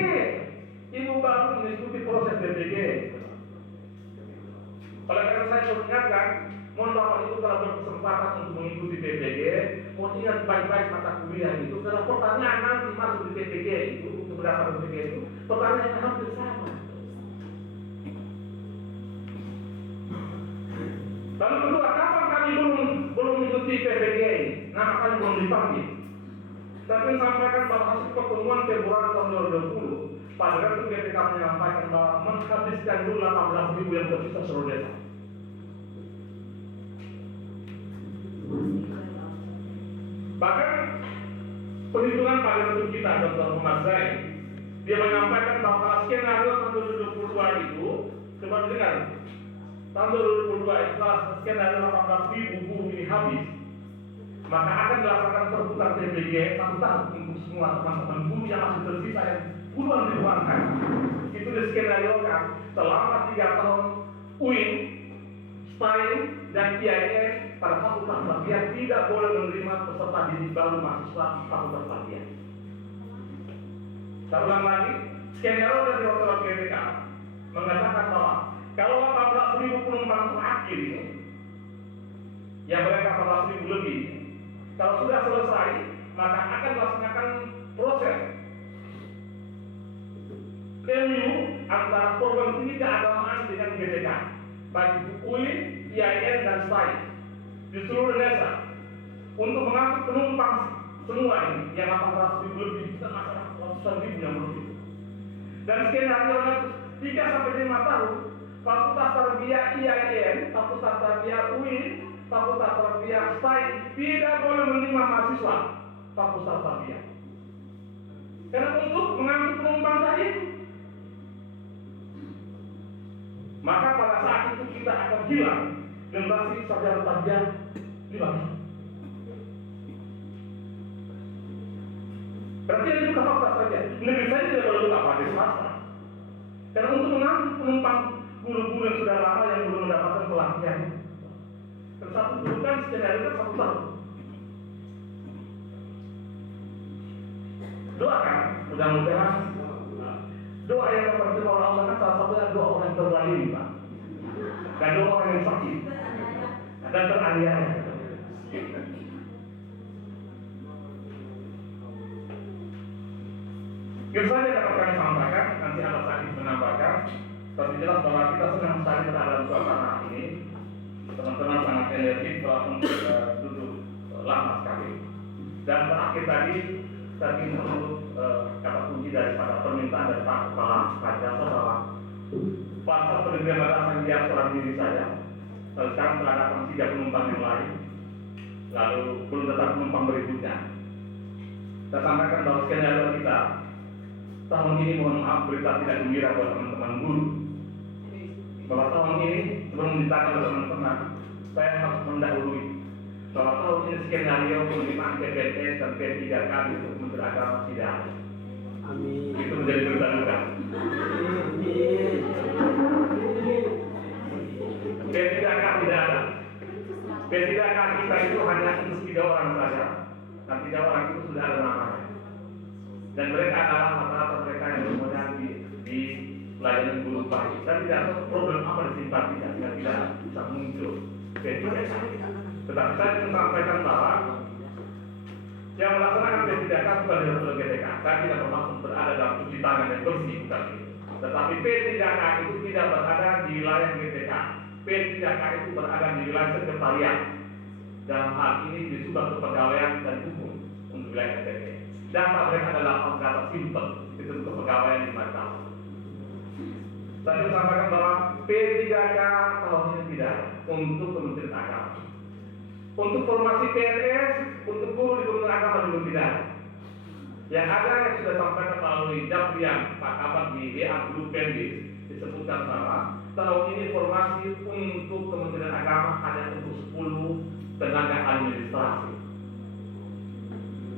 Ibu baru mengikuti proses TPG. Oleh karena saya mengingatkan, mohon Bapak Ibu kalau berkesempatan untuk mengikuti TPG, mohon ingat baik-baik mata kuliah itu. Kalau pertanyaan nanti masuk di TPG itu, untuk mendapatkan TPG itu, pertanyaannya hampir sama. Lalu kedua, kapan kami belum mengikuti TPG? Nah, kami belum dipanggil. Tapi sampaikan bahwa hasil pertemuan Februari tahun 2020, pada itu GTK menyampaikan bahwa menghabiskan dulu 18.000 yang tersisa seluruh desa. Bahkan perhitungan pada waktu kita Dr. Muhammad Zain, dia menyampaikan bahwa skenario tahun 2022 itu, coba dengar, tahun 2022 itu skenario 18.000 buku ini habis, maka akan dilaksanakan perputaran TPG 1 tahun untuk semua teman-teman guru yang masih tersisa yang puluhan ribu angka. Itu diskenariokan selama 3 tahun UIN, STAIN, dan IAIN pada fakultas pelatihan tidak boleh menerima peserta didik baru mahasiswa fakultas pelatihan. Saya ulang lagi, skenario dari Hotel GTK mengatakan bahwa kalau 18.000 penumpang terakhir ini, yang mereka 18.000 lebih, kalau sudah selesai, maka akan melaksanakan proses MU antara program tinggi keagamaan dengan GTK, baik itu UIN, IAIN, dan STAIN di seluruh desa untuk mengangkut penumpang semua ini yang 800.000 lebih dan masyarakat ratusan ribu yang lebih. Dan skenario 3-5 tahun, Fakultas Tarbiyah IAIN, Fakultas Tarbiyah UIN, Fakultas Tarbiyah STAIN tidak boleh menerima mahasiswa Fakultas Tarbiyah. Karena untuk mengangkut penumpang tadi, maka pada saat itu kita akan hilang generasi sarjana tarbiyah di bangsa. Berarti itu bukan fakta saja. Negeri saya tidak boleh buka pada swasta. Karena untuk mengangkut penumpang guru-guru yang sudah lama yang belum mendapatkan pelatihan, satu guru kan skenario 1 tahun. Doakan, mudah-mudahan doa yang terpercaya oleh Allah kan salah satunya doa orang yang terzalim, Pak. Dan doa orang yang sakit dan teraniaya. Itu saja dapat kami sampaikan. Nanti ada sakit menambahkan. Tapi jelas bahwa kita senang sekali berada dalam suasana ini. Teman-teman sangat energik walaupun duduk lama sekali. Dan terakhir tadi saya ingin menurut kata kunci daripada permintaan dari Pak Kepala Jasa bahwa pasal penerimaan batasan dia seorang diri saja. Lalu sekarang telah datang 3 penumpang yang lain. Lalu belum tetap penumpang berikutnya. Saya sampaikan bahwa skenario kita tahun ini, mohon maaf, berita tidak gembira buat teman-teman guru. Bahwa tahun ini sebelum ditanya oleh teman-teman, saya harus mendahului bahwa tahun ini skenario penerimaan PPNS dan P3K untuk Kementerian Agama tidak ada. Amin. Itu menjadi berita duka. P3K tidak ada. P3K kita itu hanya 3 orang saja, dan 3 orang itu sudah ada namanya. Dan mereka adalah rata-rata mereka yang kemudian di pelayanan guru baik. Dan tidak tahu problem apa disimpatikan yang tidak bisa muncul. Tetapi saya ingin sampaikan bahwa yang melaksanakan P3K bukan direktur GTK. Saya tidak bermaksud berada dalam cuci tangan yang bersih, bukan itu. Tetapi P3K itu tidak berada di wilayah GTK. P3K itu berada di wilayah sekretariat. Dalam hal ini di Subang Kepegawaian dan Hukum untuk wilayah GTK. Data mereka adalah data simple, itu untuk kepegawaian di Makassar. Saya sampaikan bahwa P3K tahun ini tidak ada untuk Kementerian Agama. Untuk formasi PNS, untuk guru di Kementerian Agama juga tidak ada. Yang ada yang sudah sampaikan melalui Japrian Pak Kabar di WA Group Pendis disebutkan bahwa tahun ini formasi untuk Kementerian Agama hanya untuk 10 tenaga administrasi.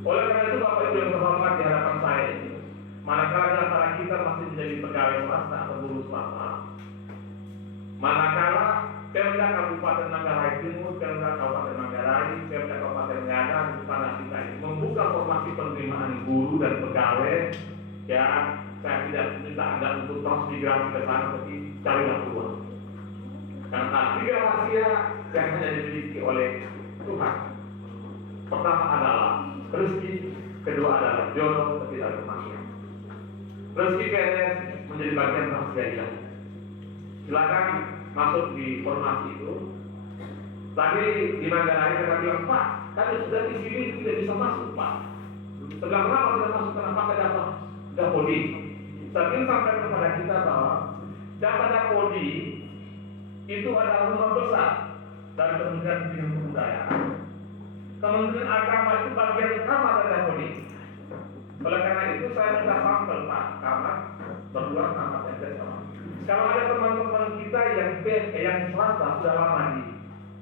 Oleh karena itu Bapak Ibu yang terhormat di hadapan saya ini, manakala di antara kita masih menjadi pegawai swasta atau buruh swasta, manakala Pemda Kabupaten Manggarai Timur, Pemda Kabupaten Manggarai, Pemda Kabupaten Ngada, di sana kita ini membuka formasi penerimaan guru dan pegawai, ya saya tidak minta Anda untuk transmigrasi ke sana, tapi carilah peluang. Karena 3 rahasia yang hanya dimiliki oleh Tuhan. Pertama adalah rezeki, kedua adalah jodoh, ketiga adalah kematian. Rezeki PNS menjadi bagian rahasia ilahi. Silakan masuk di formasi itu. Tadi di Manggarai kita bilang, Pak, kami sudah di sini tidak bisa masuk, Pak. Kenapa tidak masuk? Kenapa tidak podi? Saya ingin sampaikan kepada kita bahwa daripada podi itu adalah rumah besar dari Kementerian Pendidikan dan Kebudayaan. Kementerian Agama itu bagian utama dari podi. Oleh karena itu saya minta sampel Pak Camat berdua sama PNS sama. Kalau ada teman-teman kita yang swasta sudah lama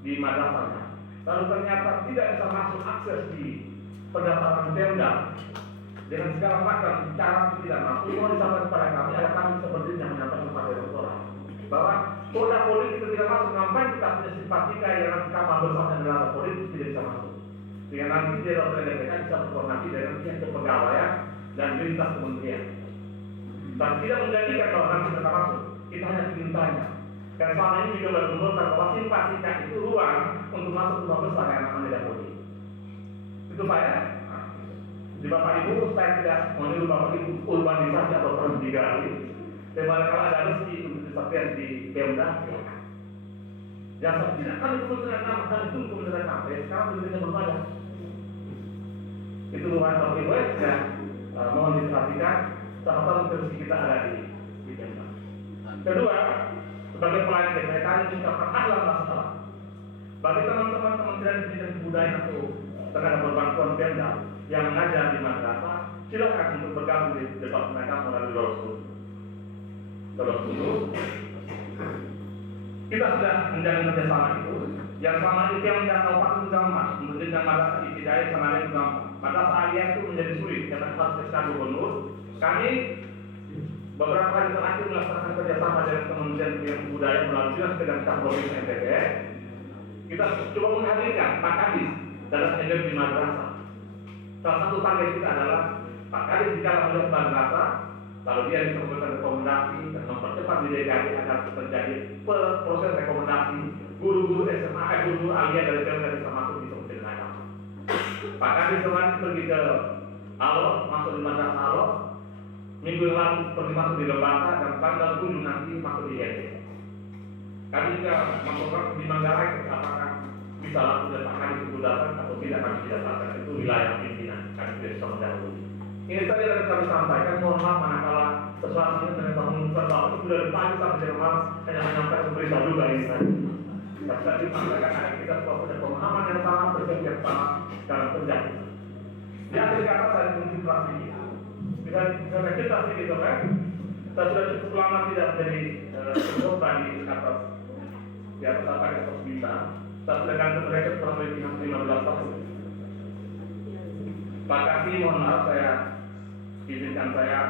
di madrasahnya, lalu ternyata tidak bisa masuk akses di pendaftaran Pemda dengan segala macam cara tidak mampu, mau disampaikan kepada kami, ada kami seperti yang menyampaikan kepada doktorat bahwa koda politik tidak masuk, ngapain kita punya simpatika yang nanti kamar bersama adalah politik tidak bisa masuk. Sehingga nanti di dokter DPK bisa berkoordinasi dengan pihak kepegawaian dan lintas kementerian. Dan tidak menjadikan bahwa nanti mereka masuk, kita hanya ingin tanya. Dan selama ini juga bergumulkan bahwa simpatika itu ruang untuk masuk rumah besar yang namanya politik. Itu Pak ya. Di Bapak Ibu, saya tidak menyuruh Bapak Ibu urbanisasi atau transmigrasi. Bagaimana kalau ada rezeki untuk disampaikan di Pemda, silakan. Jangan tidak kami kementerian nama, kami itu kementerian nama. Sekarang kementerian berbagai. Itu luar Bapak Ibu ya. Mohon diperhatikan. Sama-sama rezeki kita ada di Pemda. Kedua, sebagai pelayan DPR kami mengucapkan ahlan masalah. Bagi teman-teman Kementerian Pendidikan dan Kebudayaan atau tenaga berbantuan Pemda yang mengajar di madrasah, silakan untuk bergabung di debat mereka melalui lolos dulu. Kita sudah menjalin kerjasama itu. Yang selama ini Pemda Kabupaten itu gampang, mendirikan madrasah ibtidaiyah Senayan itu gampang. Madrasah aliyah itu menjadi sulit karena harus SK Gubernur. Kami beberapa hari terakhir melaksanakan kerjasama dengan Kementerian Pendidikan dan Kebudayaan melalui Dinas Pendidikan Provinsi NTT. Kita coba menghadirkan Pak Kadis dalam energi madrasah. Salah satu target kita adalah Pak Kadis jika melihat madrasah, lalu dia bisa memberikan rekomendasi dan mempercepat di DKI agar terjadi proses rekomendasi guru-guru SMA, guru-guru aliyah dari Pemda bisa masuk di Kementerian Agama. Pak Kadis kemarin pergi ke Alor, masuk di madrasah Alor. Minggu yang lalu pergi masuk di Lembata dan tanggal 7 nanti masuk di YT. Kami juga memprogram di Manggarai apakah bisa laku dan Pak Kadis itu datang atau tidak, kami tidak datang. Itu wilayah pimpinan, kami tidak bisa mendahului. Ini tadi yang kami sampaikan, mohon maaf manakala sesuatu ini ternyata mengungkap bahwa itu dari pagi sampai jam malam hanya menyampaikan berita juga ini tadi. Dan tadi disampaikan ada kita semua punya pemahaman yang sama, persepsi yang sama dalam kerjaan. Di akhir kata saya menginspirasi bisa kita sih gitu kan. Saya sudah cukup lama tidak menjadi korban di atas apa di atas bintang. Saya sudah gantung mereka kurang lebih 15 tahun. Pak Kasih, mohon maaf saya izinkan saya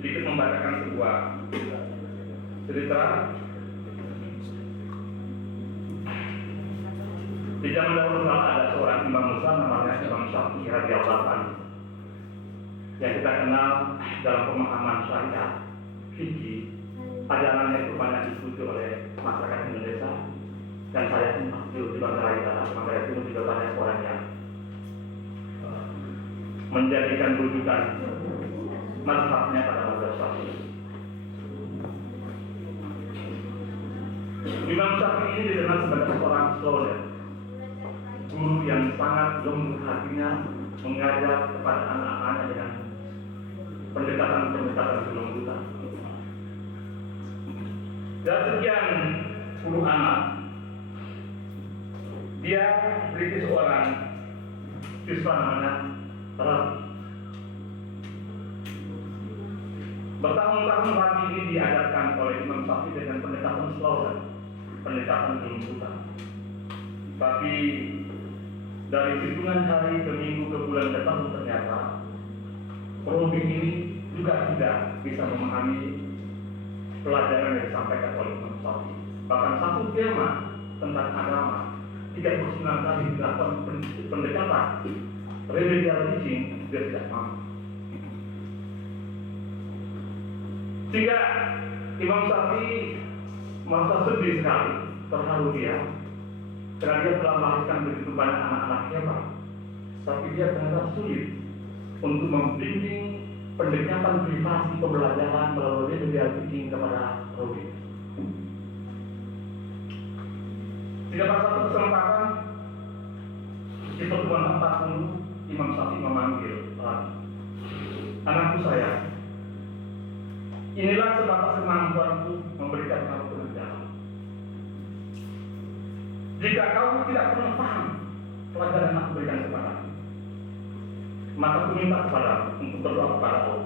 sedikit membacakan sebuah cerita. Di zaman dahulu ada seorang imam besar namanya Imam Syafi'i radhiyallahu anhu yang kita kenal dalam pemahaman syariat fikih. Ajarannya itu banyak diikuti oleh masyarakat Indonesia dan saya pun di Manggarai Timur juga banyak orang yang menjadikan rujukan mazhabnya pada mazhab Syafi'i. Imam Syafi'i ini dikenal sebagai seorang scholar, guru yang sangat lembut hatinya, mengajar kepada anak-anaknya dengan pendekatan-pendekatan kelembutan. Dari sekian puluh anak, dia memiliki seorang siswa namanya Rabi. Bertahun-tahun Rabi ini diajarkan oleh Imam Syafi'i dengan pendekatan slogan, pendekatan kelembutan. Tapi dari hitungan hari ke minggu ke bulan ke tahun ternyata Robi ini juga tidak bisa memahami pelajaran yang disampaikan oleh Imam Syafi'i. Bahkan satu tema tentang agama 39 kali dilakukan pendekatan remedial teaching, dia tidak mampu. Sehingga Imam Syafi'i merasa sedih sekali, terharu dia, karena dia telah melahirkan begitu banyak anak-anak hebat, tapi dia ternyata sulit untuk membimbing pendekatan privasi pembelajaran melalui remedial teaching kepada Robi. Sehingga pada satu kesempatan di pertemuan 40, Imam Syafi'i memanggil anakku sayang, inilah sebatas kemampuanku memberikan kamu pengajaran. Jika kamu tidak pernah paham pelajaran yang aku berikan kepadamu, maka aku minta kepadamu untuk berdoa kepada Allah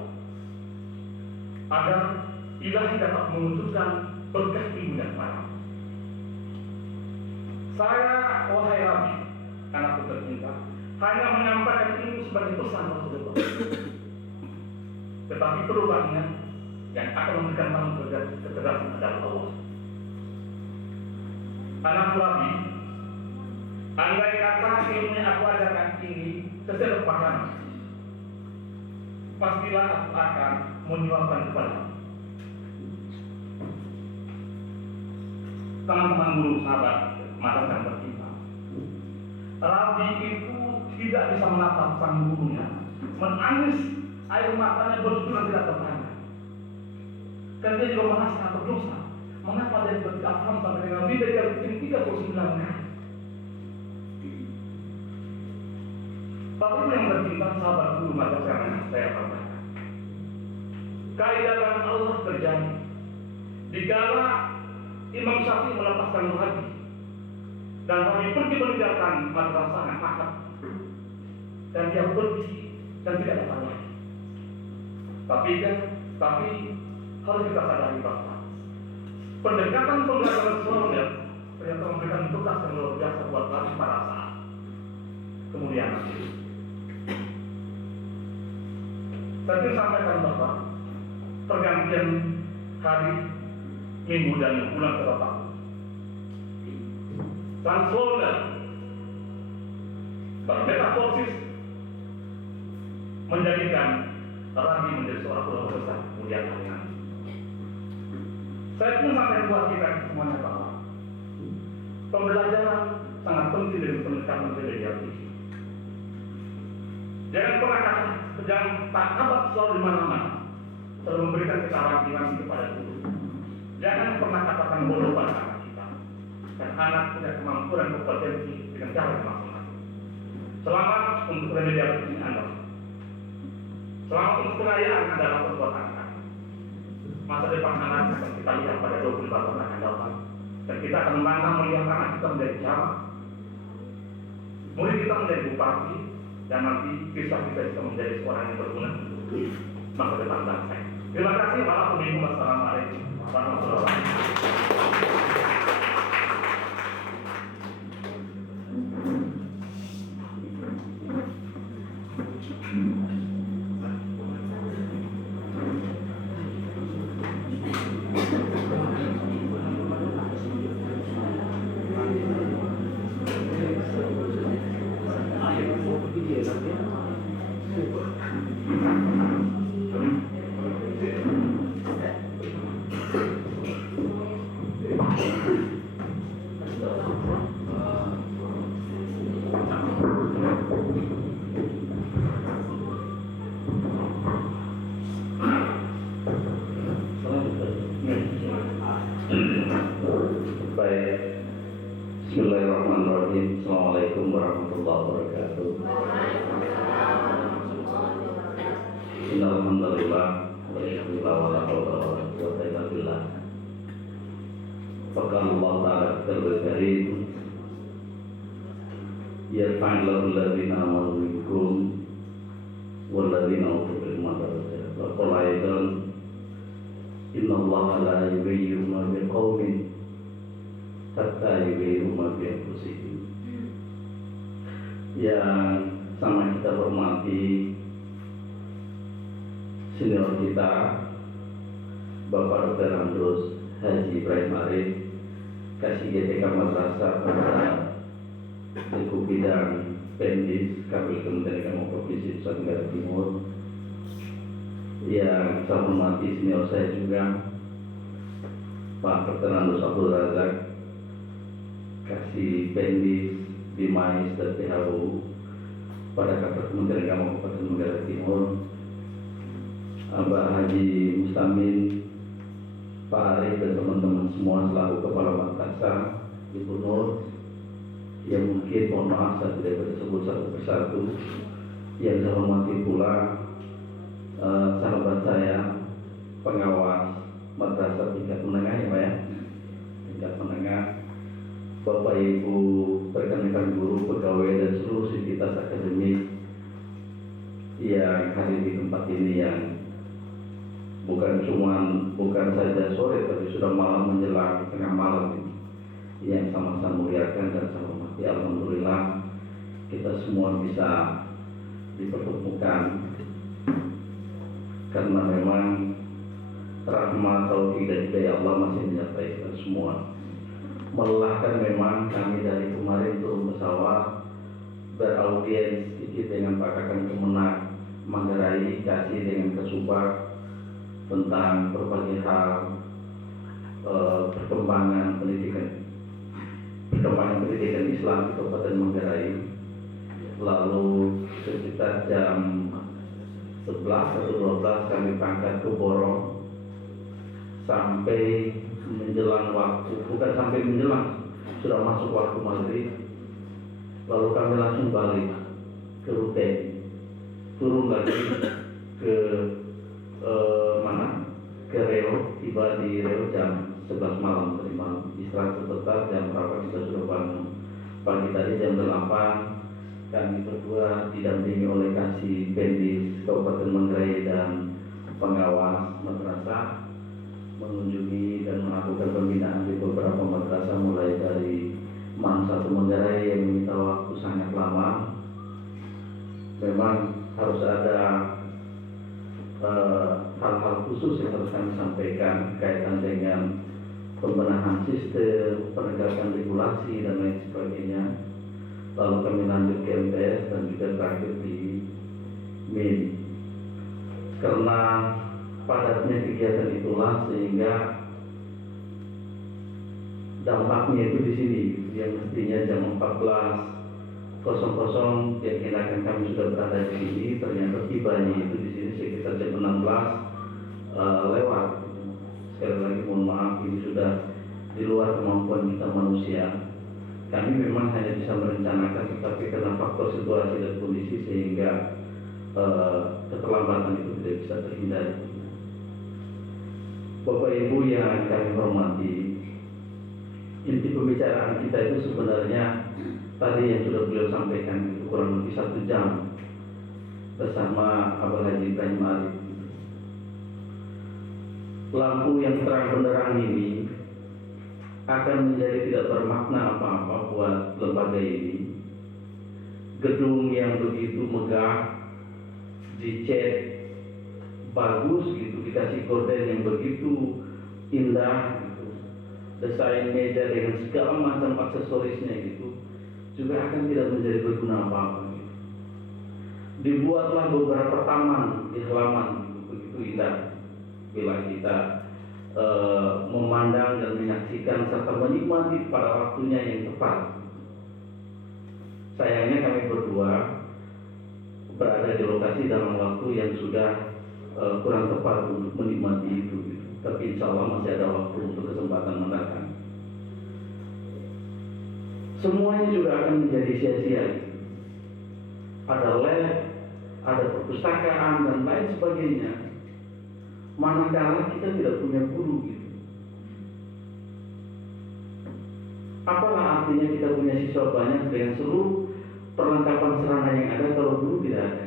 agar Ilahi dapat mewujudkan berkah ilmunya kepadamu. Saya, wahai Rabbi, anakku tercinta, hanya menyampaikan ilmu sebagai pesan Rasulullah. Tetapi perubahannya yang akan memberikan kamu kecerdasan adalah Allah. Anakku Rabbi, andai kata ilmu yang aku ajarkan ini sesuai paham, pastilah aku akan menyuapkan kepadamu. Teman-teman guru, sahabat, mata yang tercinta, Rabbi itu tidak bisa menatap sang gurunya, menangis air matanya bercucuran tidak tertahan. Karena dia juga merasa berdosa. Mengapa dia tidak paham sampai dengan dia bikin 39 kali? Bapak Ibu yang tercinta, sahabat guru, maka saya katakan, kaidah Allah terjadi dikala Imam Syafi'i melepaskan Rabi dan Rabi pergi meninggalkan madrasah yang akad, dan dia pergi dan tidak datang lagi. Tapi harus kita sadari bahwa pendekatan pembelajaran sosial ternyata memberikan tugas yang luar biasa buat Rabi pada saat kemudian nanti. Tadi sampaikan Bapak, pergantian hari, minggu dan bulan ke Bapak. Transformer, bermetaforsis, menjadikan Rabi menjadi seorang ulama besar kemudian hari nanti. Saya pun sampai buat kita semuanya bahwa pembelajaran sangat penting dari pendekatan media ini. Jangan tak kabar selalu di mana-mana, selalu memberikan keterampilan kepada guru. Jangan pernah katakan bodoh pada anak kita, dan anak punya kemampuan dan kompetensi dengan cara masing-masing. Selamat untuk remedial ini Anda. Selamat untuk pengayaan Anda dalam perbuatan anak. Masa depan anak akan kita lihat pada 25 tahun akan datang, dan kita akan membangga melihat anak kita menjadi camat, murid kita menjadi bupati, dan nanti kisah kita bisa menjadi seorang yang berguna untuk masa depan bangsa. Terima kasih. Wassalamualaikum warahmatullahi wabarakatuh. Baik, Bismillahirrahmanirrahim. Assalamualaikum warahmatullahi wabarakatuh. Alhamdulillah, walhamdulillah, wala hawla wala quwwata illa billah. Faqala Allah Ta'ala Al-Karim, yarfa'illahu alladhina amanu minkum walladhina utul ilma darajat. Wa qala aidan, inna Allaha la yughayyiru ma biqaumin hatta yughayyiru ma bi anfusihim. yang sama kita hormati senior kita Bapak Dr. Andros Haji Ibrahim Arif, Kasih GTK Madrasah pada Lingkup Bidang Pendis Kapil Kementerian Agama Provinsi Nusa Tenggara Timur, yang saya hormati senior saya juga Pak Dr. Andros Abdul Razak, Kasih Pendis Bimais dan PHU pada Kapil Kementerian Agama Kabupaten Tenggara Timur, Abah Haji Mustamin, Pak Arif dan teman-teman semua selaku Kepala Madrasah, Ibu Nur, yang mungkin mohon maaf saya tidak bisa sebut satu persatu. Yang saya hormati pula sahabat saya, pengawas madrasah tingkat menengah ya Pak ya, tingkat menengah, Bapak Ibu rekan-rekan guru, pegawai dan seluruh sivitas akademik yang hadir di tempat ini, yang bukan saja sore tapi sudah malam menjelang tengah malam ini, yang sama-sama muliakan dan saya hormati. Alhamdulillah kita semua bisa dipertemukan karena memang rahmat taufik dan hidayah Allah masih menyertai kita semua. Melelahkan memang kami dari kemarin turun pesawat beraudiens sedikit dengan Pak Kakang Kemenak Manggarai, Kasih dengan Kesubag tentang berbagai hal perkembangan pendidikan Islam di Kabupaten Manggarai. Lalu sekitar jam 11 atau 12 kami berangkat ke Borong sampai menjelang waktu, bukan sampai menjelang, sudah masuk waktu maghrib. Lalu kami langsung balik ke rute, turun lagi ke ke Riau, tiba di Riau jam 11 malam tadi malam. Istirahat sebentar, jam berapa kita sudah bangun. Pagi tadi jam 8 kami berdua didampingi oleh Kasih Pendis Kabupaten Manggarai dan pengawas madrasah mengunjungi dan melakukan pembinaan di beberapa madrasah, mulai dari MAN 1 Manggarai yang meminta waktu sangat lama. Memang harus ada hal-hal khusus yang harus kami sampaikan kaitan dengan pembenahan sistem, penegakan regulasi dan lain sebagainya. Lalu kami lanjut ke MTS dan juga terakhir di MIN. Karena padatnya kegiatan itulah sehingga dampaknya itu di sini, yang mestinya jam 14.00 yakin kami sudah berada di sini, ternyata tibanya itu di sini sekitar jam 16 lewat. Sekali lagi mohon maaf, ini sudah di luar kemampuan kita manusia. Kami memang hanya bisa merencanakan, tetapi karena faktor situasi dan kondisi sehingga keterlambatan itu tidak bisa terhindari. Bapak Ibu yang kami hormati, inti pembicaraan kita itu sebenarnya tadi yang sudah beliau sampaikan, itu kurang lebih 1 jam bersama Abah Haji Ibrahim Arif. Lampu yang terang benderang ini akan menjadi tidak bermakna apa-apa buat lembaga ini. Gedung yang begitu megah, dicat bagus gitu, dikasih gorden yang begitu indah gitu, desain meja dengan segala macam aksesorisnya gitu, juga akan tidak menjadi berguna apa-apa gitu. Dibuatlah beberapa taman di halaman gitu, begitu indah bila kita memandang dan menyaksikan serta menikmati pada waktunya yang tepat. Sayangnya kami berdua berada di lokasi dalam waktu yang sudah kurang tepat untuk menikmati itu gitu. Tapi insya Allah masih ada waktu untuk kesempatan mendatang. Semuanya juga akan menjadi sia-sia gitu. Ada lab, ada perpustakaan dan lain sebagainya, manakala kita tidak punya guru gitu. Apalah artinya kita punya siswa banyak dengan seluruh perlengkapan sarana yang ada kalau guru tidak ada?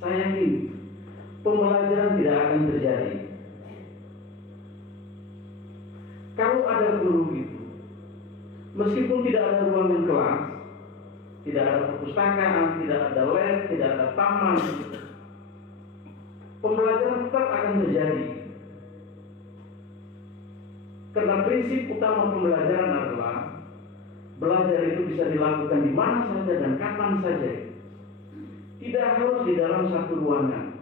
Saya yakin pembelajaran tidak akan terjadi. Kalau ada guru gitu, meskipun tidak ada ruangan kelas, tidak ada perpustakaan, tidak ada lab, tidak ada taman. Pembelajaran tetap akan terjadi. Karena prinsip utama pembelajaran adalah belajar itu bisa dilakukan di mana saja dan kapan saja. Tidak harus di dalam satu ruangan.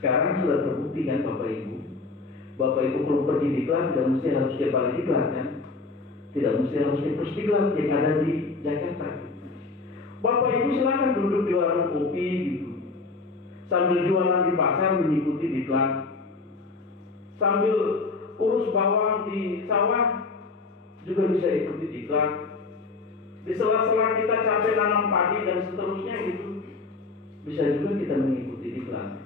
Sekarang sudah terbukti kan Bapak Ibu. Bapak Ibu perlu pergi di kelas, tidak mesti harus ke Balai Diklat kan. Tidak mesti harus ke Pusdiklat yang ada di Jakarta. Bapak Ibu silakan duduk di warung kopi gitu. Sambil jualan di pasar mengikuti diklat. Sambil urus bawang di sawah juga bisa ikuti diklat. Di sela-sela kita capek nanam padi dan seterusnya gitu, bisa juga kita mengikuti diklat.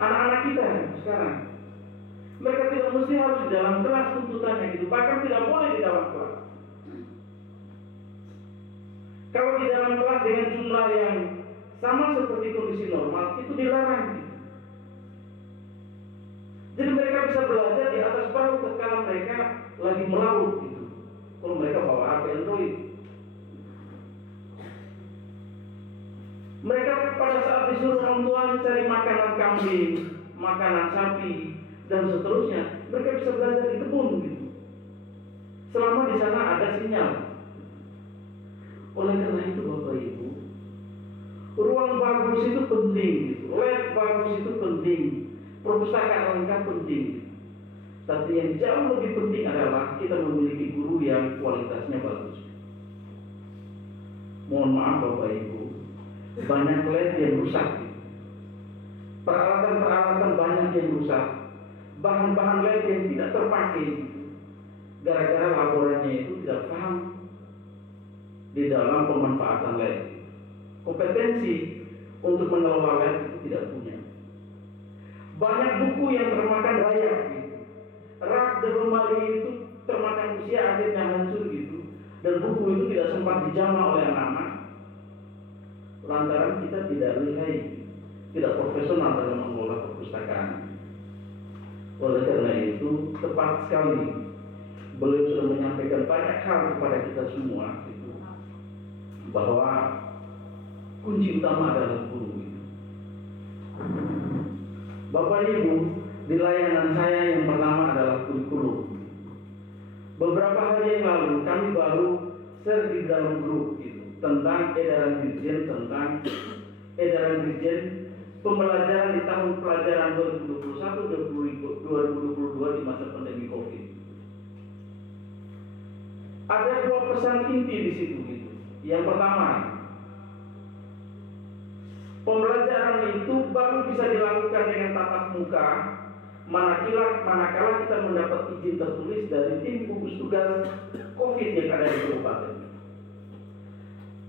Anak-anak kita sekarang, mereka tidak mesti harus di dalam kelas tuntutannya gitu, bahkan tidak boleh di dalam kelas. Kalau di dalam kelas dengan jumlah yang sama seperti kondisi normal, itu dilarang gitu. Jadi mereka bisa belajar di atas perahu ketika mereka lagi melaut gitu. Kalau mereka bawa HP Android, mereka pada saat disuruh orang tua cari makanan kambing, makanan sapi, dan seterusnya, mereka bisa belajar di kebun gitu. Selama di sana ada sinyal. Oleh karena itu Bapak Ibu, ruang bagus itu penting gitu. Lab bagus itu penting. Perpustakaan lengkap penting. Tapi yang jauh lebih penting adalah kita memiliki guru yang kualitasnya bagus. Mohon maaf Bapak Ibu, banyak lab yang rusak. Peralatan-peralatan banyak yang rusak. Bahan-bahan lab yang tidak terpakai. Gara-gara laborannya itu tidak paham di dalam pemanfaatan lab. Kompetensi untuk mengelola lab itu tidak punya. Banyak buku yang termakan rayap gitu. Rak dan lemari itu termakan usia, akhirnya hancur gitu. Dan buku itu tidak sempat dijamah oleh anak-anak. Lantaran kita tidak lihai, tidak profesional dalam mengelola perpustakaan. Oleh karena itu tepat sekali beliau sudah menyampaikan banyak hal kepada kita semua gitu, bahwa kunci utama adalah guru gitu. Bapak Ibu, di layanan saya yang pertama adalah kurikulum. Beberapa hari yang lalu kami baru share di dalam grup gitu, tentang edaran dirjen pembelajaran di tahun pelajaran 2021-2022 di masa pandemi Covid. Ada dua pesan inti di situ gitu. Yang pertama, pembelajaran itu baru bisa dilakukan dengan tatap muka manakala kita mendapat izin tertulis dari tim gugus tugas Covid yang ada di kabupaten.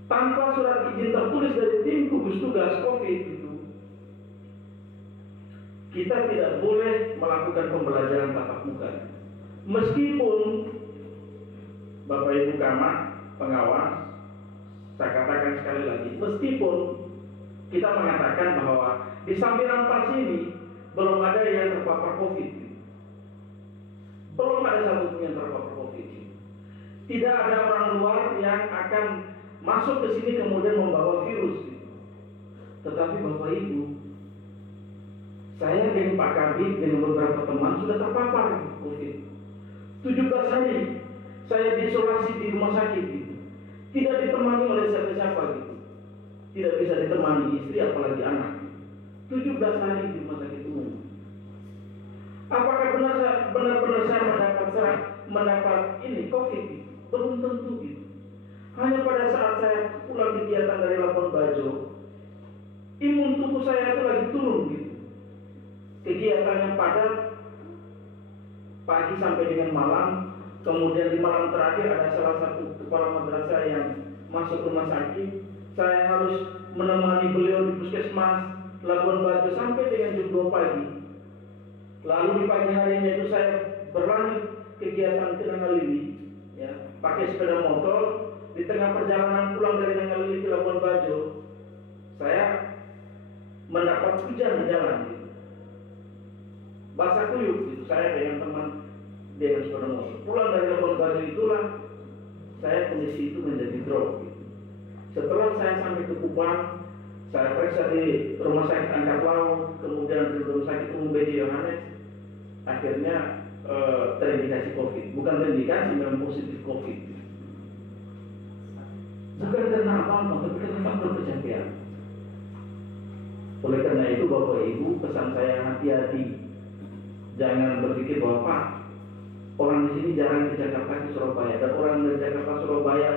Tanpa surat izin tertulis dari tim gugus tugas Covid itu, kita tidak boleh melakukan pembelajaran tatap muka. Meskipun Bapak Ibu Camat, pengawas, saya katakan sekali lagi, meskipun kita mengatakan bahwa di samping rampas ini belum ada yang terpapar COVID. Belum ada satupun yang terpapar COVID. Tidak ada orang luar yang akan masuk ke sini kemudian membawa virus. Tetapi Bapak Ibu, saya dengan Pak Kabid dengan beberapa teman sudah terpapar COVID. 17 hari saya diisolasi di rumah sakit gitu. Tidak ditemani oleh siapa-siapa gitu. Tidak bisa ditemani istri apalagi anak. 17 hari di rumah sakit umum. Apakah benar-benar saya mendapat ini COVID gitu? Belum tentu gitu. Hanya pada saat saya pulang kegiatan dari Labuan Bajo, imun tubuh saya itu lagi turun gitu. Kegiatannya padat pagi sampai dengan malam. Kemudian di malam terakhir ada salah satu kepala madrasah yang masuk rumah sakit. Saya harus menemani beliau di puskesmas Labuan Bajo sampai dengan jam 2 pagi. Lalu di pagi harinya itu saya berlanjut kegiatan ke Nangalili, ya, pakai sepeda motor. Di tengah perjalanan pulang dari Nangalili ke Labuan Bajo, saya mendapat hujan di jalan. Gitu. Basah kuyup gitu. Saya dengan teman dengan sepeda motor. Pulang dari Labuan Bajo itulah saya kondisi itu menjadi drop gitu. Setelah saya sampai ke Kupang, saya periksa di rumah sakit Angkat Laut, kemudian di rumah sakit umum B.J. Yohanes, akhirnya terindikasi COVID. Bukan terindikasi, memang positif COVID. Bukan karena apa-apa, tapi karena faktor kecapean. Oleh karena itu Bapak Ibu, pesan saya hati-hati. Jangan berpikir bahwa Pak, orang di sini jarang ke Jakarta ke Surabaya, dan orang dari Jakarta Surabaya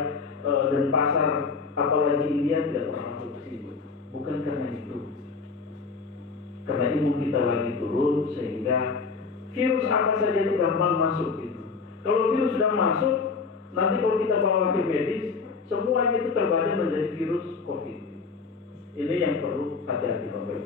dan pasar apalagi India tidak pernah masuk ke sini. Bukan karena itu. Karena imun kita lagi turun sehingga virus apa saja itu gampang masuk gitu. Kalau virus sudah masuk, nanti kalau kita bawa ke medis, semuanya itu terbaca menjadi virus COVID. Ini yang perlu hati-hati Bapak Ibu.